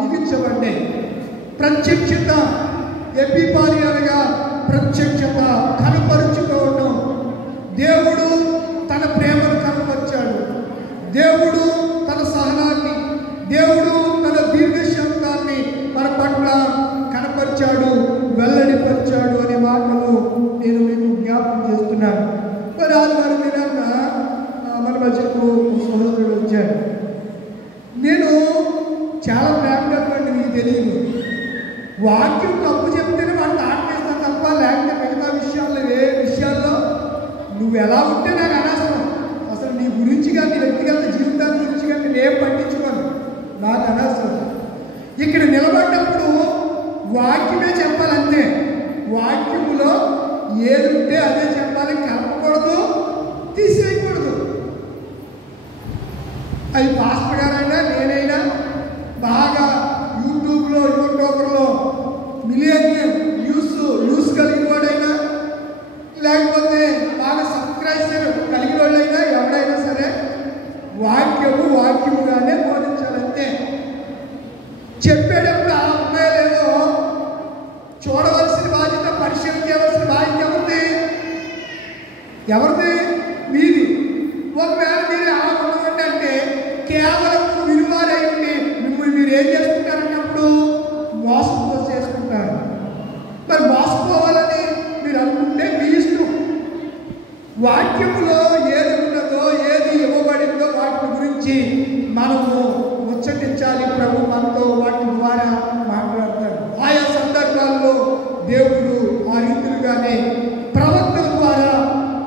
విధించబడ్డాయి. ప్రత్యక్షత ఎపిఫానియలుగా ప్రత్యక్షత కనపరుచుకోవడం. దేవుడు తన ప్రేమను కనపరిచాడు, దేవుడు తన సహనాన్ని, దేవుడు తన దీర్ఘశాంతాన్ని మన పట్ల కనపరిచాడు, వెల్లడిపరిచాడు అనే మాటలు నేను మీకు జ్ఞాపకం చేస్తున్నాను. మరి ఆదివారం దినాన మన మధ్యకు సహోదరుడు వచ్చాడు. నేను చాలా ప్రేమగా నీకు తెలియదు, వాక్యం తప్పు చెప్తేనే వాడిని ఆటేస్తాను తప్ప, లేకపోతే మిగతా విషయాల్లో ఏ విషయాల్లో నువ్వు ఎలా ఉంటే నాకు అనవసరం. అసలు నీ గురించి కానీ నీ వ్యక్తిగత జీవితాన్ని గురించి కానీ నేను పట్టించుకోను, నాకు అనవసరం. ఇక్కడ నిలబడ్డప్పుడు వాక్యమే చెప్పాలంతే. వాక్యములో ఏది ఉంటే అదే చెప్పాలి, కలపకూడదు, తీసేయకూడదు. అది పాస్టర్ గారైనా నేనైనా బాగా యూట్యూబ్లో మిలియన్ న్యూస్ కలిగిన వాడైనా, లేకపోతే బాగా సబ్స్క్రైబర్ కలిగిన వాళ్ళైనా, ఎవడైనా సరే వాక్యముగానే బోధించాలంతే. చెప్పేటప్పుడు అలా ఉన్నాయో లేదో చూడవలసిన బాధ్యత, పరిశీలన చేయవలసిన బాధ్యత ఎవరిది? మీది. ఒకవేళ మీరు అలా ఉండదండి అంటే కేవలం విలువారైంది మిమ్మల్ని మీరు ఏం చేసుకుంటారన్నప్పుడు మోసం చేసుకుంటారు. మరి మోసపోవాలని మీరు అనుకుంటే మీ ఇష్టం. వాక్యములో ఏది ఉన్నదో, ఏది ఇవ్వబడిందో వాటి గురించి మనము ముచ్చటించాలి. ప్రభు మనతో వాటి ద్వారా మాట్లాడతాడు. ఆయా సందర్భాల్లో దేవుడు ఆ రీతులుగానే ప్రవక్తల ద్వారా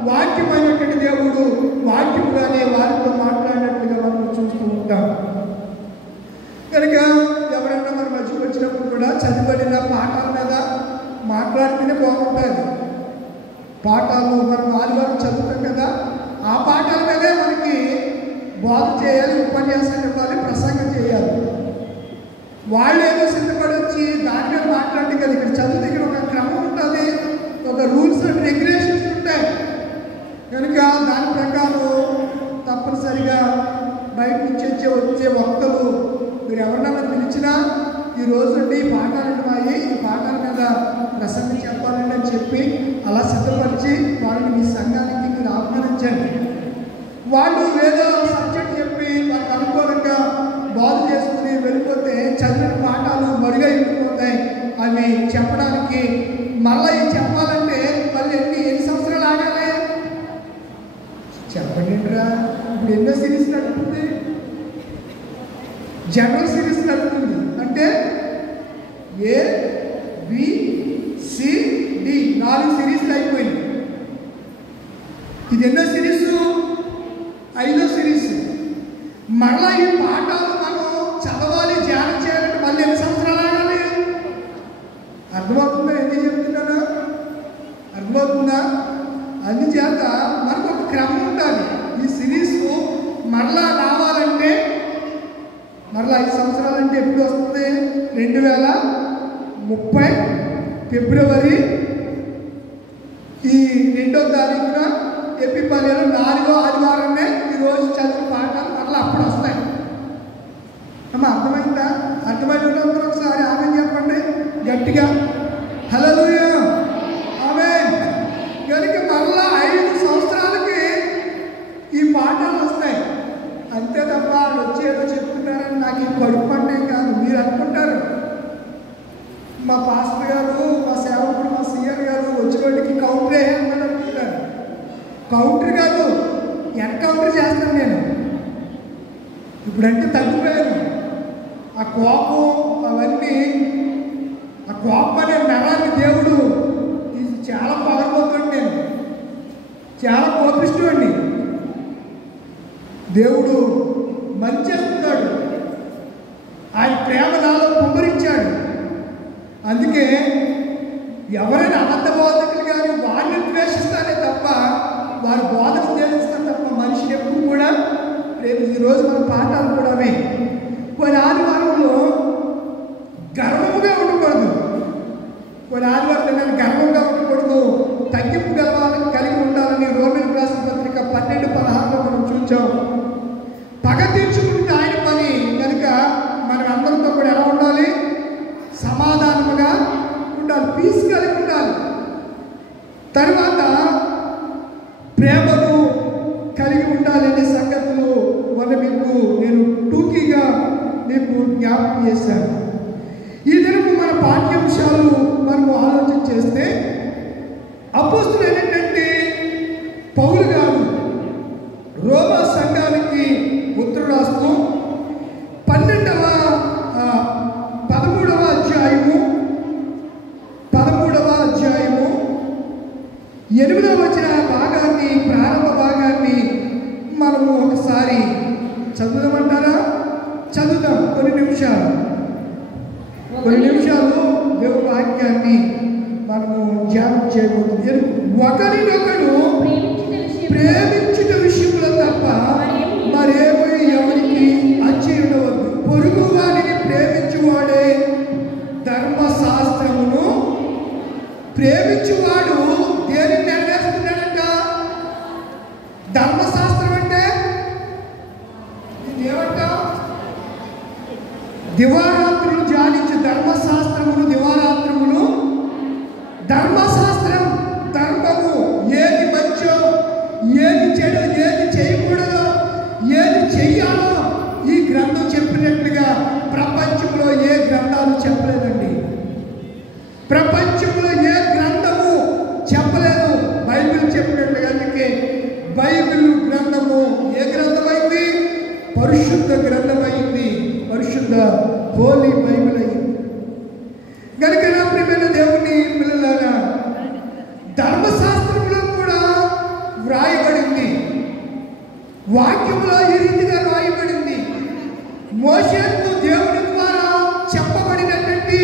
వాక్యమైనటువంటి దేవుడు వాక్యముగానే వారితో మాట్లాడినట్లుగా మనం చూస్తూ ఉంటాం. కనుక ఎవరైనా మన మధ్యకు వచ్చినప్పుడు కూడా చదివబడిన పాఠాల మీద మాట్లాడితేనే బాగుంటుంది. పాఠాలు మనం ఆదివారం చదువుతాం కదా, ఆ పాఠాల మీదే మనకి బోధ చేయాలి, ఉపన్యాసాలు ఇవ్వాలి, ప్రసంగం చేయాలి. వాళ్ళు ఏదో సిద్ధపడి వచ్చి దాని మీద మాట్లాడి కదా. ఇక్కడ చదువు దగ్గర ఒక క్రమం ఉంటుంది, ఒక రూల్స్ అండ్ రెగ్యులేషన్స్ ఉంటాయి. కనుక దాని ప్రకారం తప్పనిసరిగా బయట నుంచి వచ్చే వక్తలు మీరు ఎవరినైనా పిలిచినా ఈ రోజు నుండి ఈ పాఠాలు ఉన్నాయి, ఈ పాఠాల మీద ప్రసంగం చెప్పాలండి అని చెప్పి అలా సిద్ధపరిచి వాళ్ళని మీ సంఘానికి మీరు ఆహ్వానించండి. వాళ్ళు ఏదో సబ్జెక్ట్ చెప్పి వాళ్ళకి అనుకూలంగా బోధ చేసుకుని వెళ్ళిపోతే చదివిన పాఠాలు మరుగా వెళ్ళిపోతాయి. అవి చెప్పడానికి మళ్ళీ చెప్పాలంటే మళ్ళీ ఎన్ని సంవత్సరాలు ఆగాలి చెప్పండి రా. ఇప్పుడు ఎన్నో సిరీస్ నడుపుతుంది, జనరల్ సిరీస్ నడుపుతుంది. అంటే ABCD 4 సిరీస్లు అయిపోయింది. ఇది ఎన్నో సిరీసు? 5వ సిరీస్. మళ్ళా ఈ పాఠాలు మనం చదవాలి, ధ్యానం చేయాలంటే మళ్ళీ ఎన్ని సంవత్సరాలు ఆగాలి? అర్థమవుతుందా ఎందుకు చెప్తున్నాను? అర్థమవుతుందా? అందుచేత మనకు ఒక క్రమం ఉండాలి. ఈ సిరీస్ మరలా రావాలంటే మరలా 5 సంవత్సరాలు అంటే ఎప్పుడు వస్తుంది? 2030 ఫిబ్రవరి ఈ 2వ తారీఖున ఎపిఫానియలో 4వ ఆదివారమే ఈరోజు చదివిన పాఠాలు మరలా అప్పుడు వస్తాయి. అమ్మ అర్థమైందా? అర్థమైన వాళ్ళందరూ ఒకసారి ఆమేన్ చెప్పండి గట్టిగా. హల్లెలూయా, ఆమేన్. కనుక మరలా 5 సంవత్సరాలకి ఈ పాఠాలు వస్తాయి. అంతే తప్ప వాళ్ళు వచ్చి ఏదో చెప్తున్నారని నాకు ఈ కడుపు పంటే కాదు. మీరు అనుకుంటారు మా పాస్టర్ గారు, మా సేవకుడు, మా సీఆర్ గారు వచ్చేవాడికి కౌంటర్ వేయాలని అనుకుంటారు. కౌంటర్ కాదు, ఎన్కౌంటర్ చేస్తాను నేను. ఇప్పుడంటే తగ్గిపోయాను. ఆ కోపం అవన్నీ, ఆ కోపం అనే నరాన్ని దేవుడు చాలా పగలబోతాడు. నేను చాలా కోపిస్తువాడిని. దేవుడు మంచి చేస్తున్నాడు, ఆయన ప్రేమ నాలో కుమ్మరించాడు. అందుకే ఎవరైనా అబద్ధ బోధకులు కానీ వారిని ద్వేషిస్తానే తప్ప, వారి బోధన ద్వేషిస్తాను తప్ప మనిషిని ఎప్పుడు కూడా రేపు ఈరోజు మన పాఠాలు కూడా కొన్ని ఆదివారంలో గర్వముగా ఉండకూడదు. కొన్ని ఆదివారంలో నేను గర్వంగా ఉండకూడదు, తగ్గింపు కలిగి ఉండాలని రోమిలకు రాసిన పత్రిక 12:16 మనం చూచాం. పగ తీర్చుకుంటే ఆయన పని కనుక మనం మీకు జ్ఞాపకం చేశాను. ఈ దినము మన పాఠ్యాంశాలు మనము ఆలోచన చేస్తే అపోస్తలుడు ఏంటంటే పౌలు గారు రోమా సంఘానికి ఉత్తరం రాస్తూ 13వ అధ్యాయము 8వ వచన భాగాన్ని, ప్రారంభ భాగాన్ని మనము ఒకసారి చదువుదామంటారా? చదువుదాం. కొన్ని నిమిషాలు దేవుని వాక్యాన్ని మనము ధ్యానం చేయబోతుంది. ఒకరినొకడు ప్రేమించిన విషయంలో తప్ప మరేమో ఎవరికి అచ్చి ఉండవద్దు. పొరుగు వారిని ప్రేమించువాడే ధర్మశాస్త్రమును ప్రేమించువాడు దేనిని నెరవేరుస్తున్నాడంట? ధర్మశాస్త్రం అంటే ఏమంటా? దివారాత్రులు ధ్యానించే ధర్మశాస్త్రమును, దివారాత్రములు ధర్మశాస్త్రం, ధర్మము, ఏది మంచో, ఏది చెడు, ఏది చేయకూడదో, ఏది చెయ్యాలో ఈ గ్రంథం చెప్పినట్లుగా ప్రపంచంలో ఏ గ్రంథాలు చెప్పలేదండి. ప్రపంచంలో ఏ గ్రంథము చెప్పలేదు బైబిల్ చెప్పినట్లుగా. అందుకే బైబిల్ గ్రంథము ఏ గ్రంథమైంది? పరిశుద్ధ గ్రంథమైంది. పరిశుద్ధ హోలీ బైబిల్ అయింది. కనుక నా ప్రియమైన దేవుని పిల్లలారా, ధర్మశాస్త్రంలో కూడా వ్రాయబడింది, వాక్యంలో ఈ రీతిగా వ్రాయబడింది. మోషేకు దేవుని ద్వారా చెప్పబడినటువంటి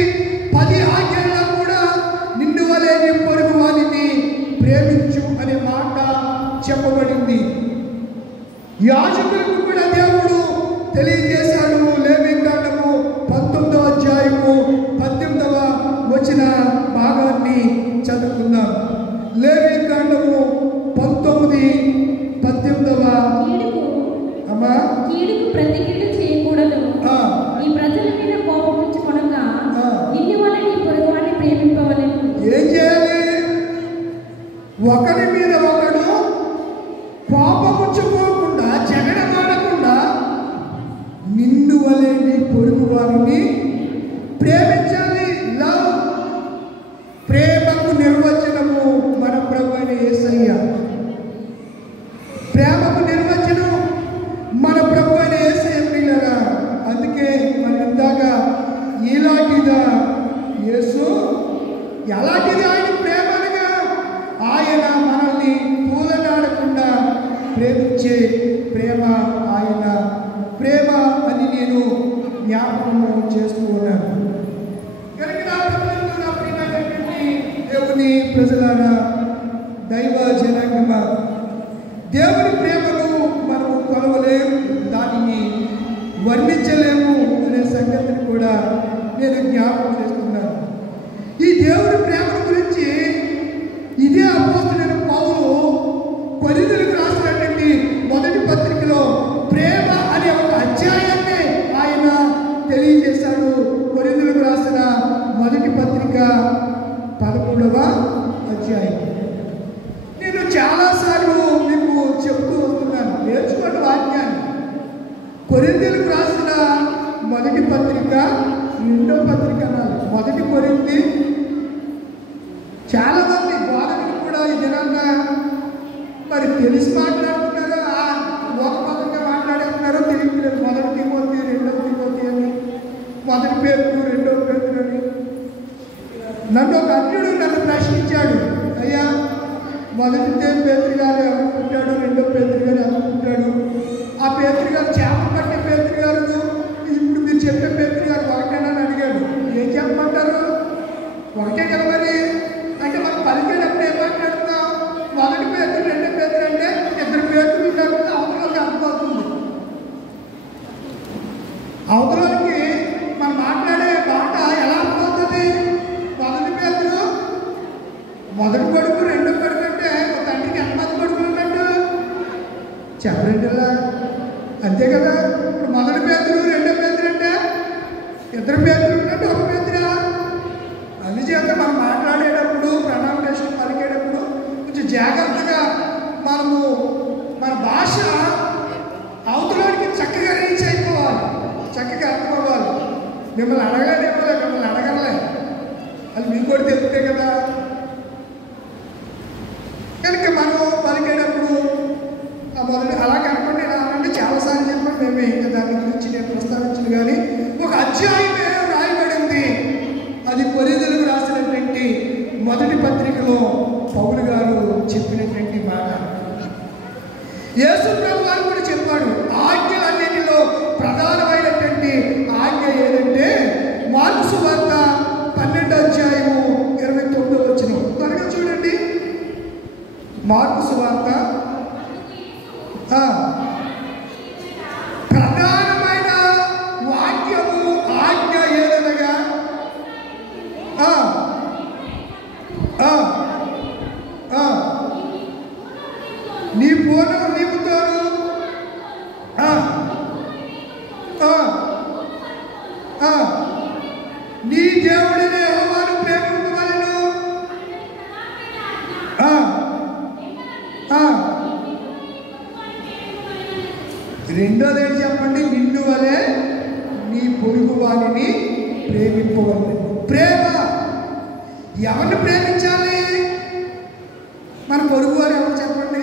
10 ఆజ్ఞల్లో కూడా నిన్ను వలె నీ పొరుగు వారిని ప్రేమించు అనే మాట చెప్పబడింది. యాజకులకు కూడా దేవుడు తెలియజేశాడు. లేవీకాండము 19వ అధ్యాయము 18వ వచన భాగాన్ని చదువుకుందాం. లేవీకాండము 19:18 అమ్మా, కీడుకు ప్రతి కీడు చేయకూడదు. ఈ ప్రజల మీద కోపముంచుకొనక నిన్ను వలె నీ పొరుగువాడిని ప్రేమింపవలెను. ఏం చేయాలి? ఒకరి మీద ఒకడు కోపముంచుకోకుండా, జగడమాడకుండా నిన్ను వలె నీ పొరుగు వారిని ప్రేమించాలి. లవ్. ప్రేమకు నిర్వచనము మన ప్రభువైన యేసయ్య. ప్రేమకు నిర్వచనం మన ప్రభువైన యేసయ్య ప్రియులారా. అందుకే మరి ఇందాక ఇలాంటిదా యేసు, ఎలాంటిది ఆయన ప్రేమ అనగా ఆయన మనల్ని తూలనాడకుండా ప్రేమించే ప్రేమ ఆయన ప్రేమ అని నేను జ్ఞాపకం చేస్తూ ఉన్నాను. కనుక నా ప్రియమైనటువంటి దేవుని ప్రజలారా, దైవ జనాంగమా, దేవుని ప్రేమను మనము కొలవలేము, దానిని వర్ణించలేము అనే సంగతిని కూడా నేను జ్ఞాపకం చేస్తున్నాను. ఈ దేవుని ప్రేమ గురించి ఇదే అపోస్తలుడైన పౌలు కొరింథీయులకు రాసినటువంటి మొదటి పత్రికలో ప్రేమ అనే ఒక అధ్యాయాన్ని ఆయన తెలియజేశాడు. కొరింథీయులకు రాసిన మొదటి పత్రిక 13వ అధ్యాయం. నేను చాలాసార్లు మీకు చెప్తూ వస్తున్నాను, నేర్చుకోండి వాక్యాన్ని. కొరింథీయులకు రాసిన మొదటి పత్రిక, 2వ పత్రిక అనాలి. మొదటి కొరింథీ. చాలా మంది బోధకులు కూడా ఈ దినాన్న మరి తెలిసి మాట్లాడుతున్నారో, ఒక పదంగా మాట్లాడేస్తున్నారో తెలియట్లేదు. మొదటి తిమోతి, 2వ తిమోతి అని, మొదటి పేతురు, 2వ పేతురు అని. నన్ను ఒక అన్యుడు నన్ను ప్రశ్నించాడు, అయ్యా మొదటి పేతురు గారు అనుకుంటాడు, 2వ పేతురు గారు అనుకుంటాడు, ఆ పేతురు గారు చేప పట్టే పేతురు గారు, ఇప్పుడు మీరు చెప్పే పేతురు గారు ఒకటేనా అని అడిగాడు. ఏం చెప్పమంటారు? ఒకటే కదా మరి. అంటే మనం పలికేటప్పుడు ఏం మాట్లాడుతున్నాం? మొదటి పేతురు, 2వ పేతురు అంటే 2 పేతులు ఉన్నప్పుడు అవతలకి అర్థమవుతుంది. అవతలకి మనం మాట్లాడే మాట ఎలా అర్థమవుతుంది? మొదటి పేతురు మొదటి కొడుకు, 2వ కొడుకు అంటే ఒక తండ్రికి ఎంతమంది కొడుకులు ఉన్నట్టు చెప్పలేండిలా, అంతే కదా. ఇప్పుడు మొదటి పేతురు, 2వ పేతురు అంటే 2 పేతులు ఉన్నట్టు ఒక పేతురా. అందుచేత మనం మాట్లాడేటప్పుడు, ప్రొనౌన్సియేషన్ పలికేటప్పుడు కొంచెం జాగ్రత్తగా మనము మన భాష అవతలకి చక్కగా రీచ్ అయిపోవాలి, చక్కగా అర్థం మిమ్మల్ని అడగలేదేమోలే, మిమ్మల్ని అడగలే, అది మీకు కూడా తెలిస్తే కదా. కనుక మనం పలికేటప్పుడు మొదటి అలాగే అనుకోండి, అంటే చాలాసార్లు చెప్పండి, మేమే ఇంకా దాని గురించి నేను ప్రస్తావించను. కానీ ఒక అధ్యాయమే రాయబడింది, అది కొరింథీయులకు రాసినటువంటి మొదటి పత్రికలో పౌలు గారు చెప్పినటువంటి మాట. యేసు ప్రభు గారు కూడా చెప్పాడు, ఆజ్ఞలన్నిటిలో ప్రధానమైనటువంటి ఆజ్ఞ ఏదంటే మార్కు సువార్త 12:29 త్వరగా చూడండి. మార్కు సువార్త ప్రధానమైన వాక్యము ఆజ్ఞ ఏదనగా నీ పూర్ణ నీవుతోను నీ దేవుడిని యెహోవాను ప్రేమింపవలెను. రెండోది ఏంటి చెప్పండి? నిన్ను వలె నీ పొరుగు వారిని ప్రేమింపవలెను. ప్రేమ ఎవరిని ప్రేమించాలి? మన పొరుగు వారు ఎవరు చెప్పండి?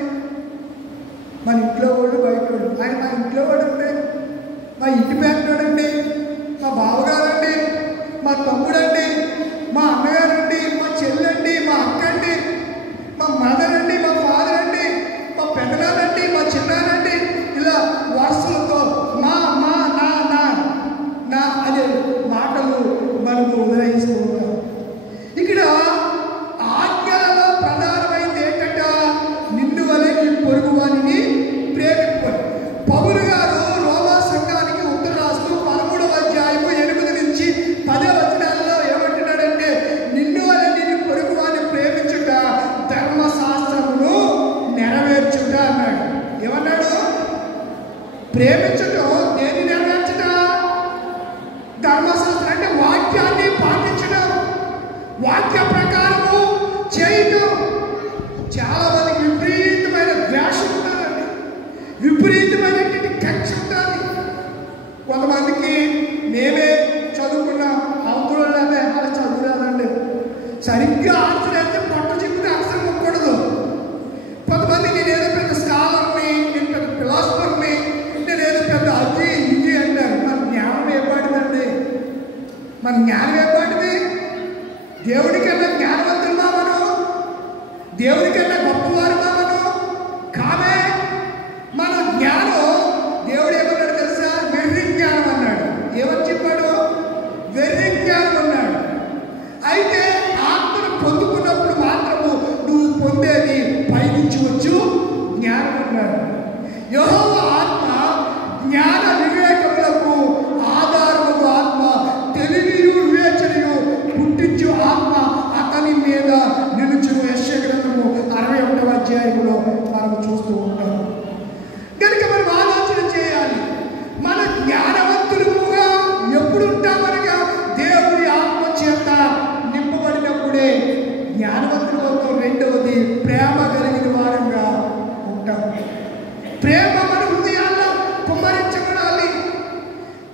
మన ఇంట్లో వాడు, బయట వాడు. ఆయన మా ఇంట్లో వాడు అండి, మా ఇంటి పేరుండి, మా బావగారండి, మా తమ్ముడండి, మా అన్నగారండి, మా చెల్లండి, మా అక్కండి, మా మదర్ అండి, మా ఫాదర్ అండి, మా పెద్దనాన్నండి, మా చిన్నానండి, ఇలా వరుసలతో మా మా నా నా నా అనే మాటలు మనకు ఉదయిస్తూ ఉంటాం. ఇక్కడ ఆజ్ఞలలో ప్రధానమైనది ఏంటంటే నిన్ను వలె నీ పొరుగు వారిని ప్రేమింపడు. పౌలు గారు రోమా సంఘానికి ఉత్తరం రాస్తూ 13వ అధ్యాయము 8 నుంచి 10 వచనాల్లో ఏమంటున్నాడంటే, నిన్ను వలె నిన్ను పొరుగు వారిని ప్రేమించుట ధర్మశాస్త్రమును నెరవేర్చుట అన్నాడు. ఏమన్నాడు? ప్రేమించటం దేని నెరవేర్చుట? ధర్మశాస్త్రం అంటే వాక్యాన్ని పాటించడం, వాక్య ప్రకారము చేయటం. చాలా మందికి విపరీతమైన ద్వేషం ఉంటుందండి, విపరీతమైనటువంటి కక్ష ఉంటుంది. కొంతమందికి మేమే చదువుకున్న అవతలనే అలా చదువురాదండి, సరిగ్గా ఆన్సర్ వేస్తే పట్టు చెప్పిన ఆన్సర్ ఇవ్వకూడదు. కొంతమంది నేనేదో పెద్ద స్కాలర్ని, నేను పెద్ద ఫిలాసఫర్ని, నేనేదో పెద్ద అది ఇది అంటారు. మన జ్ఞానం ఏపాటిదండి? మన జ్ఞానం ఏపాటిది? దేవుడికన్నా జ్ఞానవంతులుగా మనం, దేవుడికన్నా గొప్పవారుగా మనం కామే. మన జ్ఞానం దేవుడు ఏమన్నాడు తెలుసా? వెర్రి జ్ఞానం అన్నాడు. ఏమని చెప్పాడు? వెర్రి జ్ఞానం అన్నాడు. అయితే ఆత్మను పొందుకున్నప్పుడు మాత్రము నువ్వు పొందేది పైనుంచి వచ్చు జ్ఞానం అన్నాడు. యెహోవా ఆత్మ జ్ఞాన వివేకములకు ఆధారము ఆత్మ, తెలివియు వివేచనయు పుట్టించు ఆత్మ అతని మీద నిలుచును. యెషయా గ్రంథము 61వ అధ్యాయంలో మనం చూస్తూ ఉంటాం. కనుక మనం ఆలోచన చేయాలి, మన జ్ఞానవంతులుగా ఎప్పుడు ఉంటామనగా దేవుని ఆత్మ చేత నింపబడినప్పుడే జ్ఞానవంతులు అవుతాం. రెండవది ప్రేమ కలిగిన వారంగా ఉంటాం. ప్రేమ మన హృదయాల్లో కుమ్మరించబడాలి,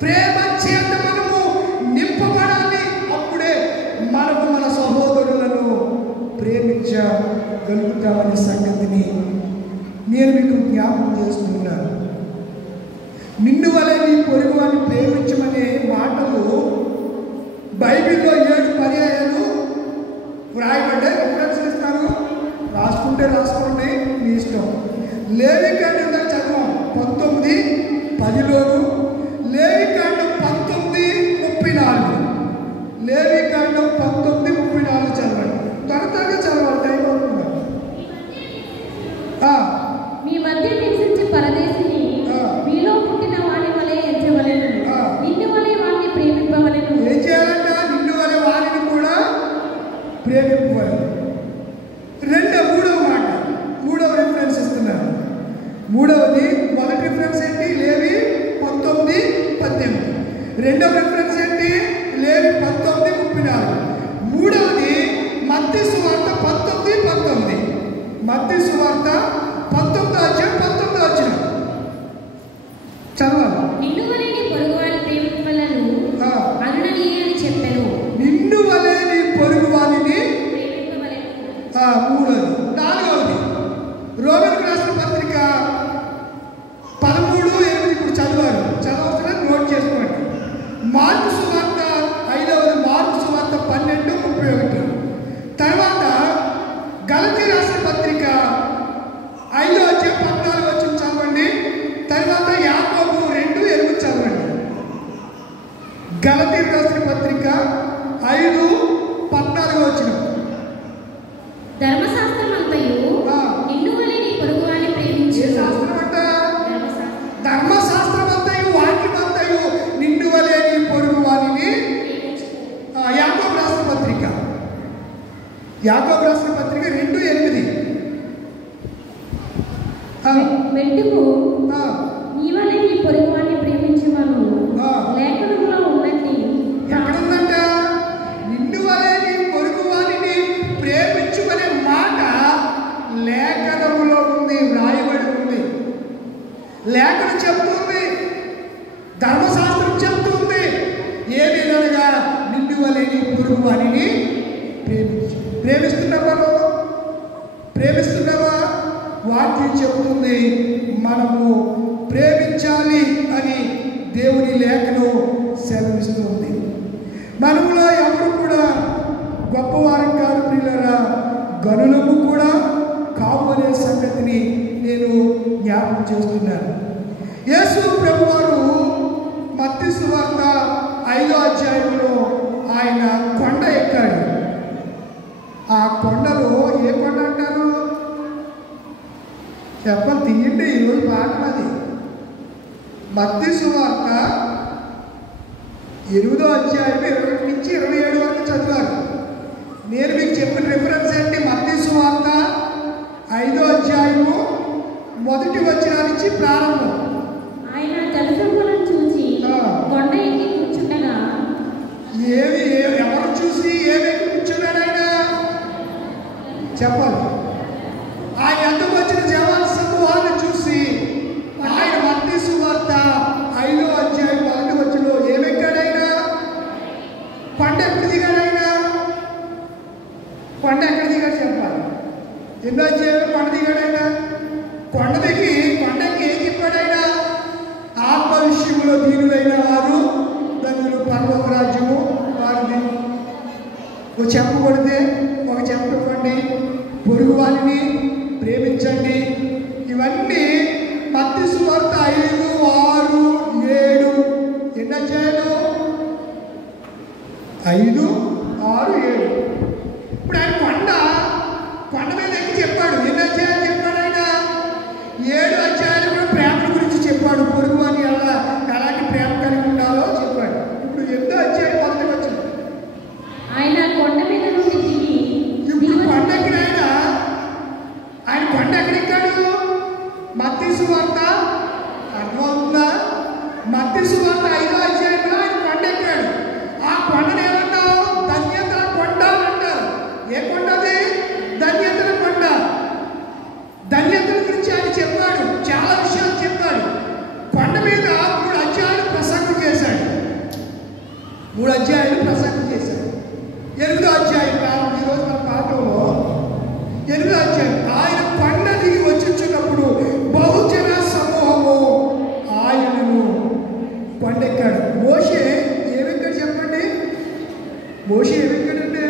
ప్రేమ చేత మనము నింపబడాలి. అప్పుడే మనము మన సహోదరులను ప్రేమించగలుగుతామనే సంగతిని నేను మీకు జ్ఞాపకం చేస్తున్నాను. నిన్ను వలె నీ పొరుగు వారిని ప్రేమించమనే మాటలు బైబిల్లో 7 పర్యాయాలు వ్రాయబడ్డాయి. రిఫరెన్స్ ఇస్తాను, రాసుకుంటే రాసుకోండి, మీ ఇష్టం. లేవికాండం చదవం 19:10లోను, లేవికాండం 19:34, లేవికాండం 19:34 చదవండి. త్వరగా చదవాలి, టైం అవుతుంది. మీ మధ్య నివసించే పరదేశిని మీలో పుట్టిన వాని వలె ఎంచవలెను, నిన్ను వలె వారిని ప్రేమింపవలెను. ఏం చేయాలంట? నిన్ను వలె వారిని కూడా ప్రేమింపవలెను. మూడవ మాట, మూడవ రిఫరెన్స్ ఇస్తున్నాను. మూడవది, మొదటి రిఫరెన్స్ ఏంటి? లేవి 19:18. రెండవ రిఫరెన్స్ ఏంటి? లేవి 19:34. మూడవది మత్తయి సువార్త 19:19. మత్తయి సువార్త 19వ అధ్యాయం 19వ వచనం చదవాలి. నిన్ను వలె నీ పొరుగు వారిని ప్రేమింపవలెను అనునని గలతీయులకు రాసిన పత్రిక 5:14 ధర్మశాస్త్రమంతయు నిన్ను వలె నీ పొరుగువాని ప్రేమించు. శాస్త్రం అంట ధర్మశాస్త్రమంతయు వాక్యమంతయు నిన్ను వలె నీ పొరుగువానిని. యాకోబు రాసిన పత్రిక 2:8 వెంటుకు నీ వలె నీ పొరుగువాని ప్రేమించుమను లేఖనములో ఉన్నట్టి. ఎక్కడుందంట? నిన్ను వలె నీ పొరుగువానిని ప్రేమించుకునే మాట లేఖనములో ఉంది, వ్రాయబడి ఉంది. లేఖనం చెప్తుంది, ధర్మశాస్త్రం చెప్తుంది. ఏమి అనగా నిన్ను వలె నీ పొరుగువానిని ప్రేమించు. ప్రేమిస్తున్నావా? వాక్యం చెబుతుంది మనము ప్రేమించాలి అని దేవుని లేఖను సెలవిస్తుంది. మనములో ఎవరు కూడా గొప్పవారం కాదు ప్రియులారా, గనులము కూడా కావు అనే సంగతిని నేను జ్ఞాపకం చేస్తున్నాను. యేసు ప్రభువారు మత్తయి సువార్త 5వ అధ్యాయంలో ఆయన కొండ ఎక్కాడు. ఆ కొండలో ఏ కొండ అంటారు? చెప్పలు తీయండి, ఈరోజు పాఠం అది. మత్తయి సువార్త 8వ అధ్యాయం 21 నుంచి 27 వరకు చదివారు. నేను మీకు చెప్పిన రిఫరెన్స్ ఏంటి? మత్తయి సువార్త 5వ అధ్యాయము 1వ వచనం నుంచి ప్రారంభం. ఆయన జలసంపులను చూసి కొండ ఎక్కి కూర్చుండగా ఎవరు చూసి ఏమి కూర్చున్నాడు ఆయన? చెప్పాలి. ఆయన ఎందుకు వచ్చిన జవాన్ సమూహాన్ని చూసి ఆయన మత్తయి సువార్త 5వ అధ్యాయం 1వ వచనంలో ఏమెక్కాడైనా? కొండ ఎక్కడ దిగాడైనా? కొండ ఎక్కడ దిగాడు చెప్పాలి. ఎన్నో అధ్యాయంలో కొండ దిగాడైనా? కొండకి ఏం చెప్పాడైనా? ఆత్మ విషయంలో దీనులైన వారు ధన్యులు, పరలోక రాజ్యము వారిది. ఒక చెప్ప కొడితే ఒక చెప్ప ఇవ్వండి, పొరుగు వారిని ప్రేమించండి. ఇవన్నీ మత్తయి సువార్త 5, 6, 7 ఎన్ని అధ్యాయాలు? 5, 6, 7. ఇప్పుడు ఆయన కొండ మీద ఎక్కి చెప్పాడు. ఎన్ని అధ్యాయాలు చెప్పాడు ఆయన? 7 అధ్యాయాలు కూడా ప్రేమ గురించి చెప్పాడు. పొరుగు వారిని ఎలాంటి ప్రేమ కలిగి ఉండాలో చెప్పాడు. ఇప్పుడు 8వ అధ్యాయం 1వ వచనం. ఆయన కొండ మీద నుండి దిగి ఇప్పుడు కొండ ఎక్కిన ఆయన కొండ ఎక్కడెక్కాడు? మత్తయి సువార్త అర్థమవుతుందా? మత్తయి సువార్త 5వ అధ్యాయంలో ఆయన కొండ ఎక్కాడు. ఆ కొండను ఏమన్నావు? ధన్యతల కొండ అంటారు. ఏ కొండ అది? ధన్యతల కొండ. ధన్యతల గురించి ఆయన చెప్పాడు, చాలా విషయాలు చెప్పాడు. కొండ మీద 3 అధ్యాయాలు ప్రసంగం చేశాడు. 3 అధ్యాయాలు ప్రసంగం చేశాడు. 8వ అధ్యాయం ప్రారంభం. ఈరోజు మన పాఠంలో 8వ అధ్యాయం. ఆయన కొండ దిగి వచ్చినప్పుడు బహుజన సమూహము ఆయనను కొండెక్కాడు. మోషే ఏమెక్కాడు చెప్పండి? మోషే ఏమెక్కాడంటే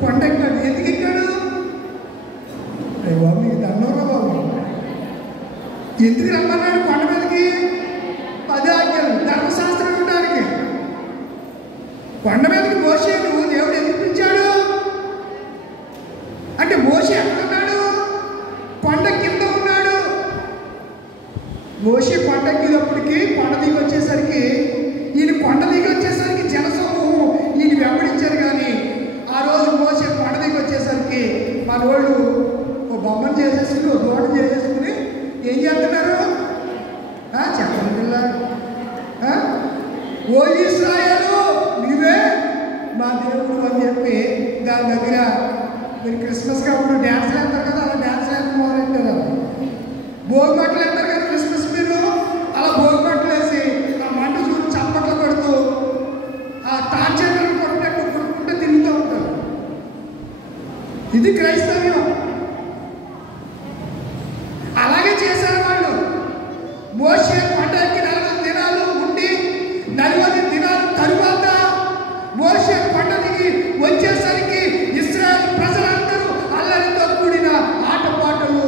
కొండెక్కాడు. ఎందుకు ఎక్కాడు? బాబు మీకు దండంగా బాబు. ఎందుకు రమ్మన్నాడు కొండ మీదకి? 10 ఆజ్ఞలు, ధర్మశాస్త్రం ఉండడానికి. కొండ మీదకి మోషేను దేవుడు ఎందుకు పిలిచాడు అంటే, మోషే ఎక్కడున్నాడు? కొండ కింద ఉన్నాడు. మోషే కొండ ఎక్కేటప్పటికి కొండ దిగి వచ్చేసరికి జనసమూహం ఈయన వెంబడించారు. కానీ ఆ రోజు మోషే కొండ దిగి వచ్చేసరికి మన వాళ్ళు ఓ బొమ్మను చేసేసుకుని, ఓ దోట చేసేసుకుని ఏం చేస్తున్నారు? చెప్పండి పిల్ల, ఓ ఇశ్రాయేలు నీవే మా దేవుడు అని చెప్పి దాని దగ్గర మీరు క్రిస్మస్ కాబట్టి డ్యాన్స్లు వేస్తారు కదా, అలా డ్యాన్స్లు వేస్తే మొదలెట్టారు. భోగి మంటలు వేస్తారు కదా క్రిస్మస్, మీరు అలా భోగి మంటలు వేసి ఆ మంట చూసి చప్పట్లు కొడుతూ ఆ తాచేతలు కొట్టుకుంటే తిరుగుతూ ఉంటారు. ఇది క్రైస్తవ్యం. అలాగే చేశారు వాళ్ళు. మోషే కొండ ఎక్కి 40 దినాలు ఉండి 40 దినాల తరువాత మోషే కొండ దిగి వచ్చేసరికి ఇశ్రాయేలు ప్రజలందరూ అల్లరితో కూడిన ఆటపాటలు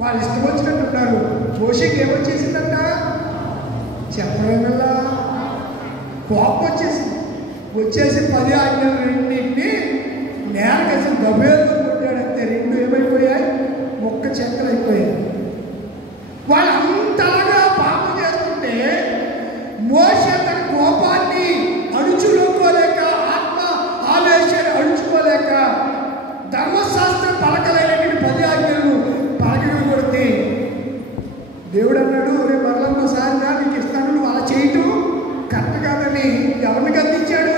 వాళ్ళు ఇష్టం వచ్చినట్టు ఉన్నారు. మోషేకి ఏమొచ్చేసిందంట? చెప్పడం వల్ల కోపం వచ్చేసి వచ్చేసి 10 ఆజ్ఞలు రెండింటిని నేలకేసి గబేలు కొట్టాడంతే. 2 ఏమైపోయాయి? మొక్క చెక్కలు అయిపోయాయి. వాళ్ళు అంతలాగా పాపం చేస్తుంటే మోషే తన కోపాన్ని అణుచుకోలేక, ఆత్మ ఆవేశాన్ని అణుచుకోలేక ధర్మశాస్త్రం పలకలేనటువంటి 10 ఆజ్ఞలను పలకలు కొడితే దేవుడు అన్నాడు, రేపు మరలమ్మసారి నీకు ఇస్తాను, నువ్వు అలా చేయటం కరెక్ట్ కాదని ఎవరిని గద్దించాడు?